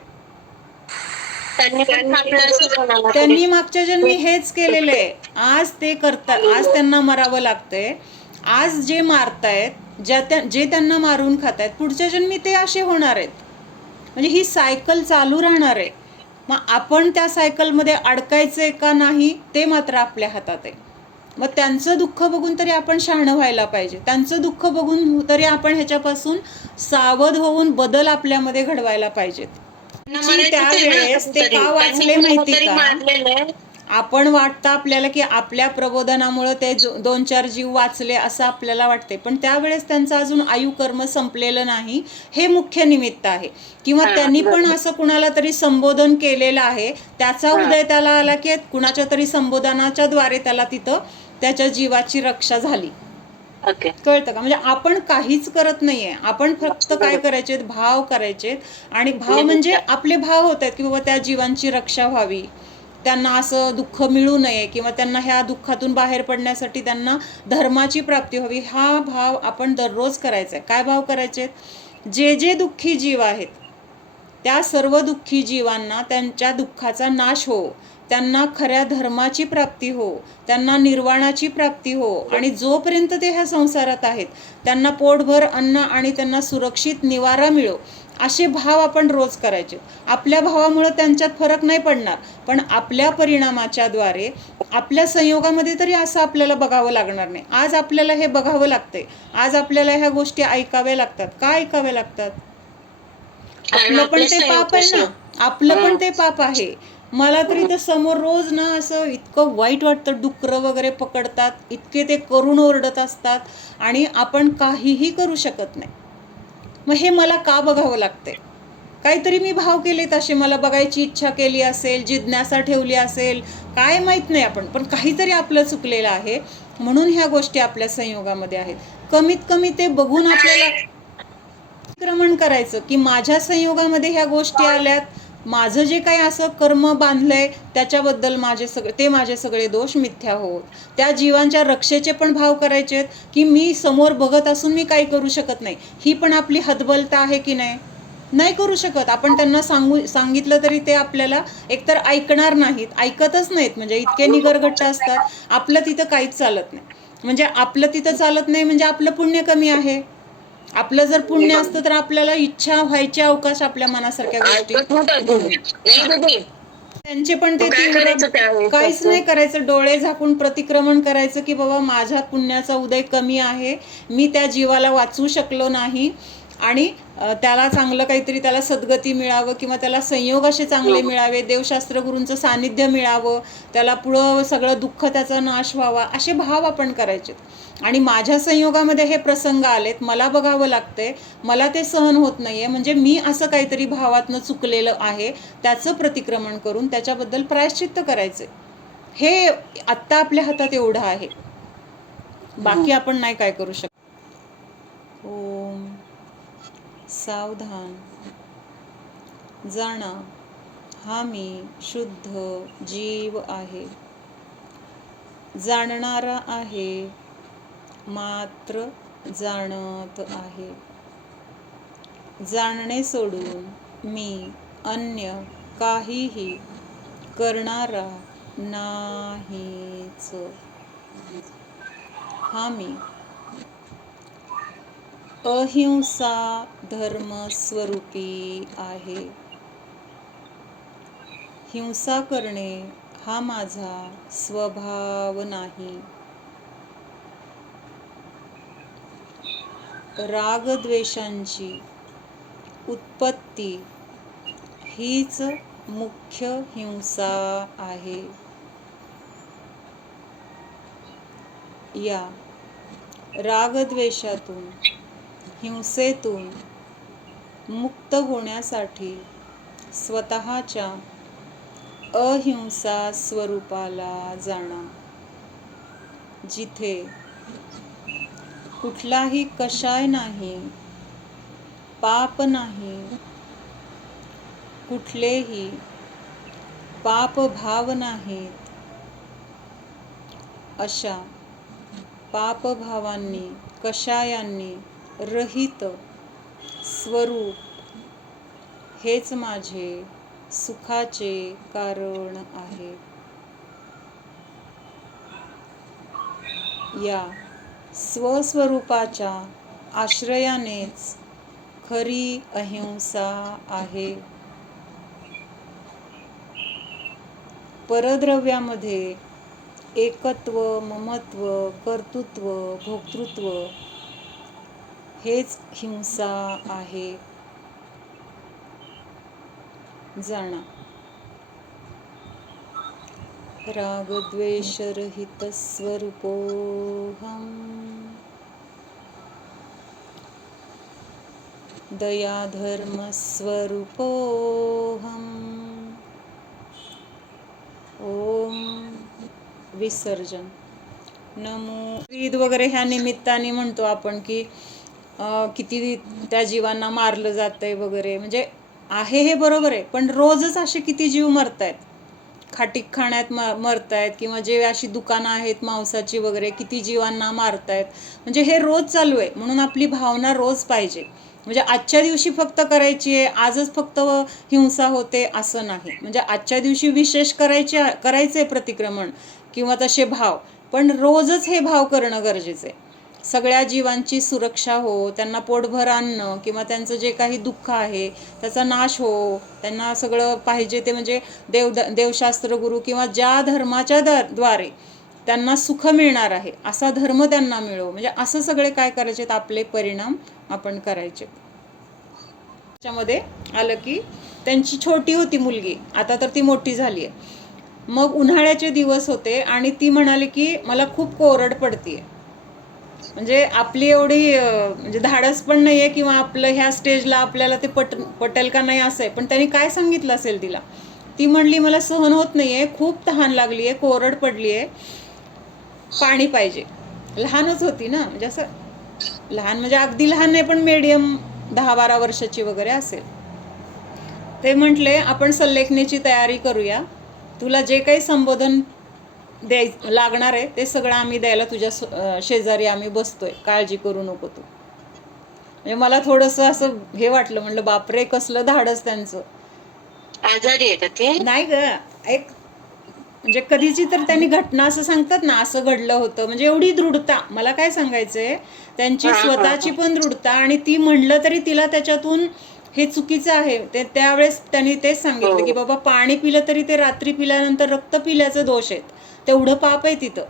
त्यांनी मागच्या जन्मी हेच केलेलं आहे. आज ते करतात, आज त्यांना मरावं लागतंय. आज जे मारतायत, जे त्यांना मारून खातायत, पुढच्या जन्मी ते असे होणार आहेत. म्हणजे ही सायकल चालू राहणार आहे. मग आपण त्या सायकलमध्ये अडकायचंय का नाही ते मात्र आपल्या हातात आहे. मग त्यांचं दुःख बघून तरी आपण शहाणं व्हायला पाहिजे, त्यांचं दुःख बघून तरी आपण ह्याच्यापासून सावध होऊन बदल आपल्यामध्ये घडवायला पाहिजेत. त्यावेळेस ते का वाचले माहिती का, आपण वाटतं आपल्याला की आपल्या प्रबोधनामुळे ते 2-4 जीव वाचले असं आपल्याला वाटते, पण त्यावेळेस त्यांचं अजून आयुकर्म संपलेलं नाही, हे मुख्य निमित्त आहे. किंवा त्यांनी पण असं कुणाला तरी संबोधन केलेलं आहे, त्याचा उदय त्याला आला की कुणाच्या तरी संबोधनाच्या द्वारे त्याला तिथं त्याच्या जीवाची रक्षा झाली. कळतं का? म्हणजे आपण काहीच करत नाहीये, आपण फक्त काय करायचे, भाव करायचे. आणि भाव म्हणजे आपले भाव होत आहेत की बाबा त्या जीवांची रक्षा व्हावी, त्यांना असं दुःख मिळू नये किंवा त्यांना ह्या दुःखातून बाहेर पडण्यासाठी त्यांना धर्माची प्राप्ती व्हावी, हा भाव आपण दररोज करायचा आहे. काय भाव करायचे? जे दुःखी जीव आहेत त्या सर्व दुःखी जीवांना त्यांच्या दुःखाचा नाश हो, त्यांना खऱ्या धर्माची प्राप्ती हो, त्यांना निर्वाणाची प्राप्ती हो, आणि जोपर्यंत ते ह्या संसारात आहेत त्यांना पोटभर अन्न आणि त्यांना सुरक्षित निवारा मिळो, असे भाव आपण रोज करायचे. आपल्या भावामुळे त्यांच्यात फरक नाही पडणार, पण आपल्या परिणामाच्या द्वारे आपल्या संयोगामध्ये तरी असं आपल्याला बघावं लागणार नाही. आज आपल्याला हे बघावं लागतंय, आज आपल्याला ह्या गोष्टी ऐकाव्या लागतात. का ऐकाव्या लागतात? आपलं पण ते पाप आहे ना, आपलं पण ते पाप आहे. मला तरी तर समोर रोज ना असं इतकं वाईट वाटतं, डुकरं वगैरे पकडतात, इतके ते करून ओरडत असतात आणि आपण काहीही करू शकत नाही. मग हे मला का बघावं लागतंय? काहीतरी मी भाव केलेत असे, मला बघायची इच्छा केली असेल, जिज्ञासा ठेवली असेल, काय माहीत नाही आपण, पण काहीतरी आपलं चुकलेलं आहे म्हणून ह्या गोष्टी आपल्या संयोगामध्ये आहेत. कमीत कमी ते बघून आपल्याला अतिक्रमण करायचं की माझ्या संयोगामध्ये ह्या गोष्टी आल्यात, माझं जे काही असं कर्म बांधलंय त्याच्याबद्दल माझे सगळे दोष मिथ्या होत. त्या जीवांच्या रक्षेचे पण भाव करायचे की मी समोर बघत असून मी काही करू शकत नाही, ही पण आपली हतबलता आहे की नाही करू शकत. आपण त्यांना सांगितलं तरी ते आपल्याला एकतर ऐकणार नाहीत, ऐकतच नाहीत, म्हणजे इतके निगरगट्ट असतात. आपलं तिथं काहीच चालत नाही, म्हणजे आपलं तिथं चालत नाही म्हणजे आपलं पुण्य कमी आहे. आपलं जर पुण्य असतं तर आपल्याला इच्छा व्हायचे अवकाश आपल्या मनासारख्या गोष्टी. त्यांचे पण ते काहीच नाही करायचं, डोळे झाकून प्रतिक्रमण करायचं की बाबा माझ्या पुण्याचा उदय कमी आहे, मी त्या जीवाला वाचवू शकलो नाही आणि त्याला चांगलं काहीतरी त्याला सद्गती मिळावं किंवा त्याला संयोग असे चांगले मिळावे, देवशास्त्र गुरूंचं सानिध्य मिळावं, त्याला पुढं सगळं दुःख त्याचा नाश व्हावा, असे भाव आपण करायचे. आणि माझ्या संयोगामध्ये हे प्रसंग आलेत, मला बघावं लागतंय, मला ते सहन होत नाहीये, म्हणजे मी असं काहीतरी भावातनं चुकलेलं आहे, त्याचं प्रतिक्रमण करून त्याच्याबद्दल प्रायश्चित्त करायचं. हे आत्ता आपल्या हातात एवढं आहे, बाकी आपण नाही काय करू शकत. ओम सावधान, जाणा हा मी शुद्ध जीव आहे, जाणणारा आहे, मात्र जाणत आहे. जाणणे सोडून मी अन्य काहीही करणारा नाहीच. हा मी अहिंसा धर्मस्वरूपी आहे. हिंसा करणे हा माझा स्वभाव नाही. रागद्वेषांची उत्पत्ती हीच मुख्य हिंसा आहे. या रागद्वेषातून, हिंसेतून मुक्त होण्यासाठी स्वतःच्या अहिंसा स्वरूपाला जाणा, जिथे कुठलाही कषाय नाही, पाप नाही, कुठलेही पापभाव नाहीत. अशा पापभावांनी, कषायांनी रहित स्वरूप हेच माझे सुखाचे कारण आहे. या स्वस्वरूपाच्या आश्रयानेच खरी अहिंसा आहे. परद्रव्यामध्ये एकत्व, ममत्व, कर्तृत्व, भोक्तृत्व हेच हिंसा आहे. जाणा. रागद्वेषरहित स्वरूपोऽहम्, दयाधर्मस्वरूपोऽहम्. ओम विसर्जन. नमो. ईद वगैरे ह्या निमित्ताने म्हणतो आपण की किती त्या जीवांना मारलं जातंय वगैरे, म्हणजे आहे हे बरोबर आहे, पण रोजच असे किती जीव मरतायत, खाटीक खाण्यात मरतायत, किंवा जे अशी दुकानं आहेत मांसाची वगैरे, किती जीवांना मारतायत. म्हणजे हे रोज चालू आहे. म्हणून आपली भावना रोज पाहिजे. म्हणजे आजच्या दिवशी फक्त करायची आहे, आजच फक्त हिंसा होते असं नाही. म्हणजे आजच्या दिवशी विशेष करायचे प्रतिक्रमण किंवा तसे भाव, पण रोजच हे भाव करणं गरजेचं आहे. सगळ्या जीवांची सुरक्षा हो, त्यांना पोटभर अन्न किंवा त्यांचं जे काही दुःख आहे त्याचा नाश हो, त्यांना सगळं पाहिजे ते, म्हणजे देवशास्त्र गुरु किंवा ज्या धर्माच्या द्वारे त्यांना सुख मिळणार आहे असा धर्म त्यांना मिळो. म्हणजे असं सगळे काय करायचे, आपले परिणाम आपण करायचे. त्याच्यामध्ये आलं की त्यांची छोटी होती मुलगी, आता तर ती मोठी झाली आहे. मग उन्हाळ्याचे दिवस होते आणि ती म्हणाली की मला खूप कोरड पडतीये. म्हणजे आपली एवढी म्हणजे धाडस पण नाही आहे किंवा आपलं ह्या स्टेजला आपल्याला ते पटेल का नाही असं आहे. पण त्यांनी काय सांगितलं असेल तिला, ती म्हणली मला सहन होत नाही आहे, खूप तहान लागली आहे, कोरड पडली आहे, पाणी पाहिजे. लहानच होती ना, म्हणजे असं लहान म्हणजे अगदी लहान नाही, पण मीडियम 10-12 वर्षाची वगैरे असेल. ते म्हटले आपण संलेखनाची तयारी करूया, तुला जे काही संबोधन लागणार आहे ते सगळं आम्ही द्यायला तुझ्या शेजारी आम्ही बसतोय, काळजी करू नको तू. म्हणजे मला थोडंसं असं हे वाटलं, म्हणलं बापरे कसलं धाडस त्यांचं. आजारी आहे ते नाही ग, एक म्हणजे कधीची तर त्यांनी घटना असं सांगतात ना, असं घडलं होतं. म्हणजे एवढी दृढता, मला काय सांगायचंय, त्यांची स्वतःची पण दृढता. आणि ती म्हणलं तरी तिला त्याच्यातून हे चुकीचं आहे ते, त्यावेळेस त्यांनी तेच सांगितलं की बाबा पाणी पिलं तरी ते रात्री पिल्यानंतर रक्त पिल्याचं दोष आहेत, तेवढं पाप आहे तिथं.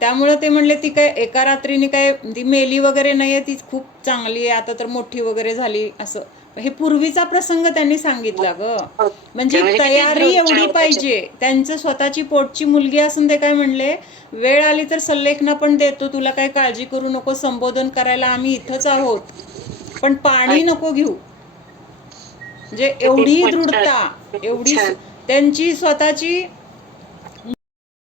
त्यामुळं ते म्हणले ती काय एका रात्रीने काय ती मेली वगैरे नाही आहे, ती खूप चांगली आहे, आता तर मोठी वगैरे झाली असं. हे पूर्वीचा प्रसंग त्यांनी सांगितला ग. म्हणजे तयारी एवढी पाहिजे. त्यांचं स्वतःची पोटची मुलगी असून ते काय म्हणले, वेळ आली तर संलेखना पण देतो तुला, काय काळजी करू नको, संबोधन करायला आम्ही इथंच आहोत, पण पाणी नको घेऊ. म्हणजे एवढी दृढता, एवढी त्यांची स्वतःची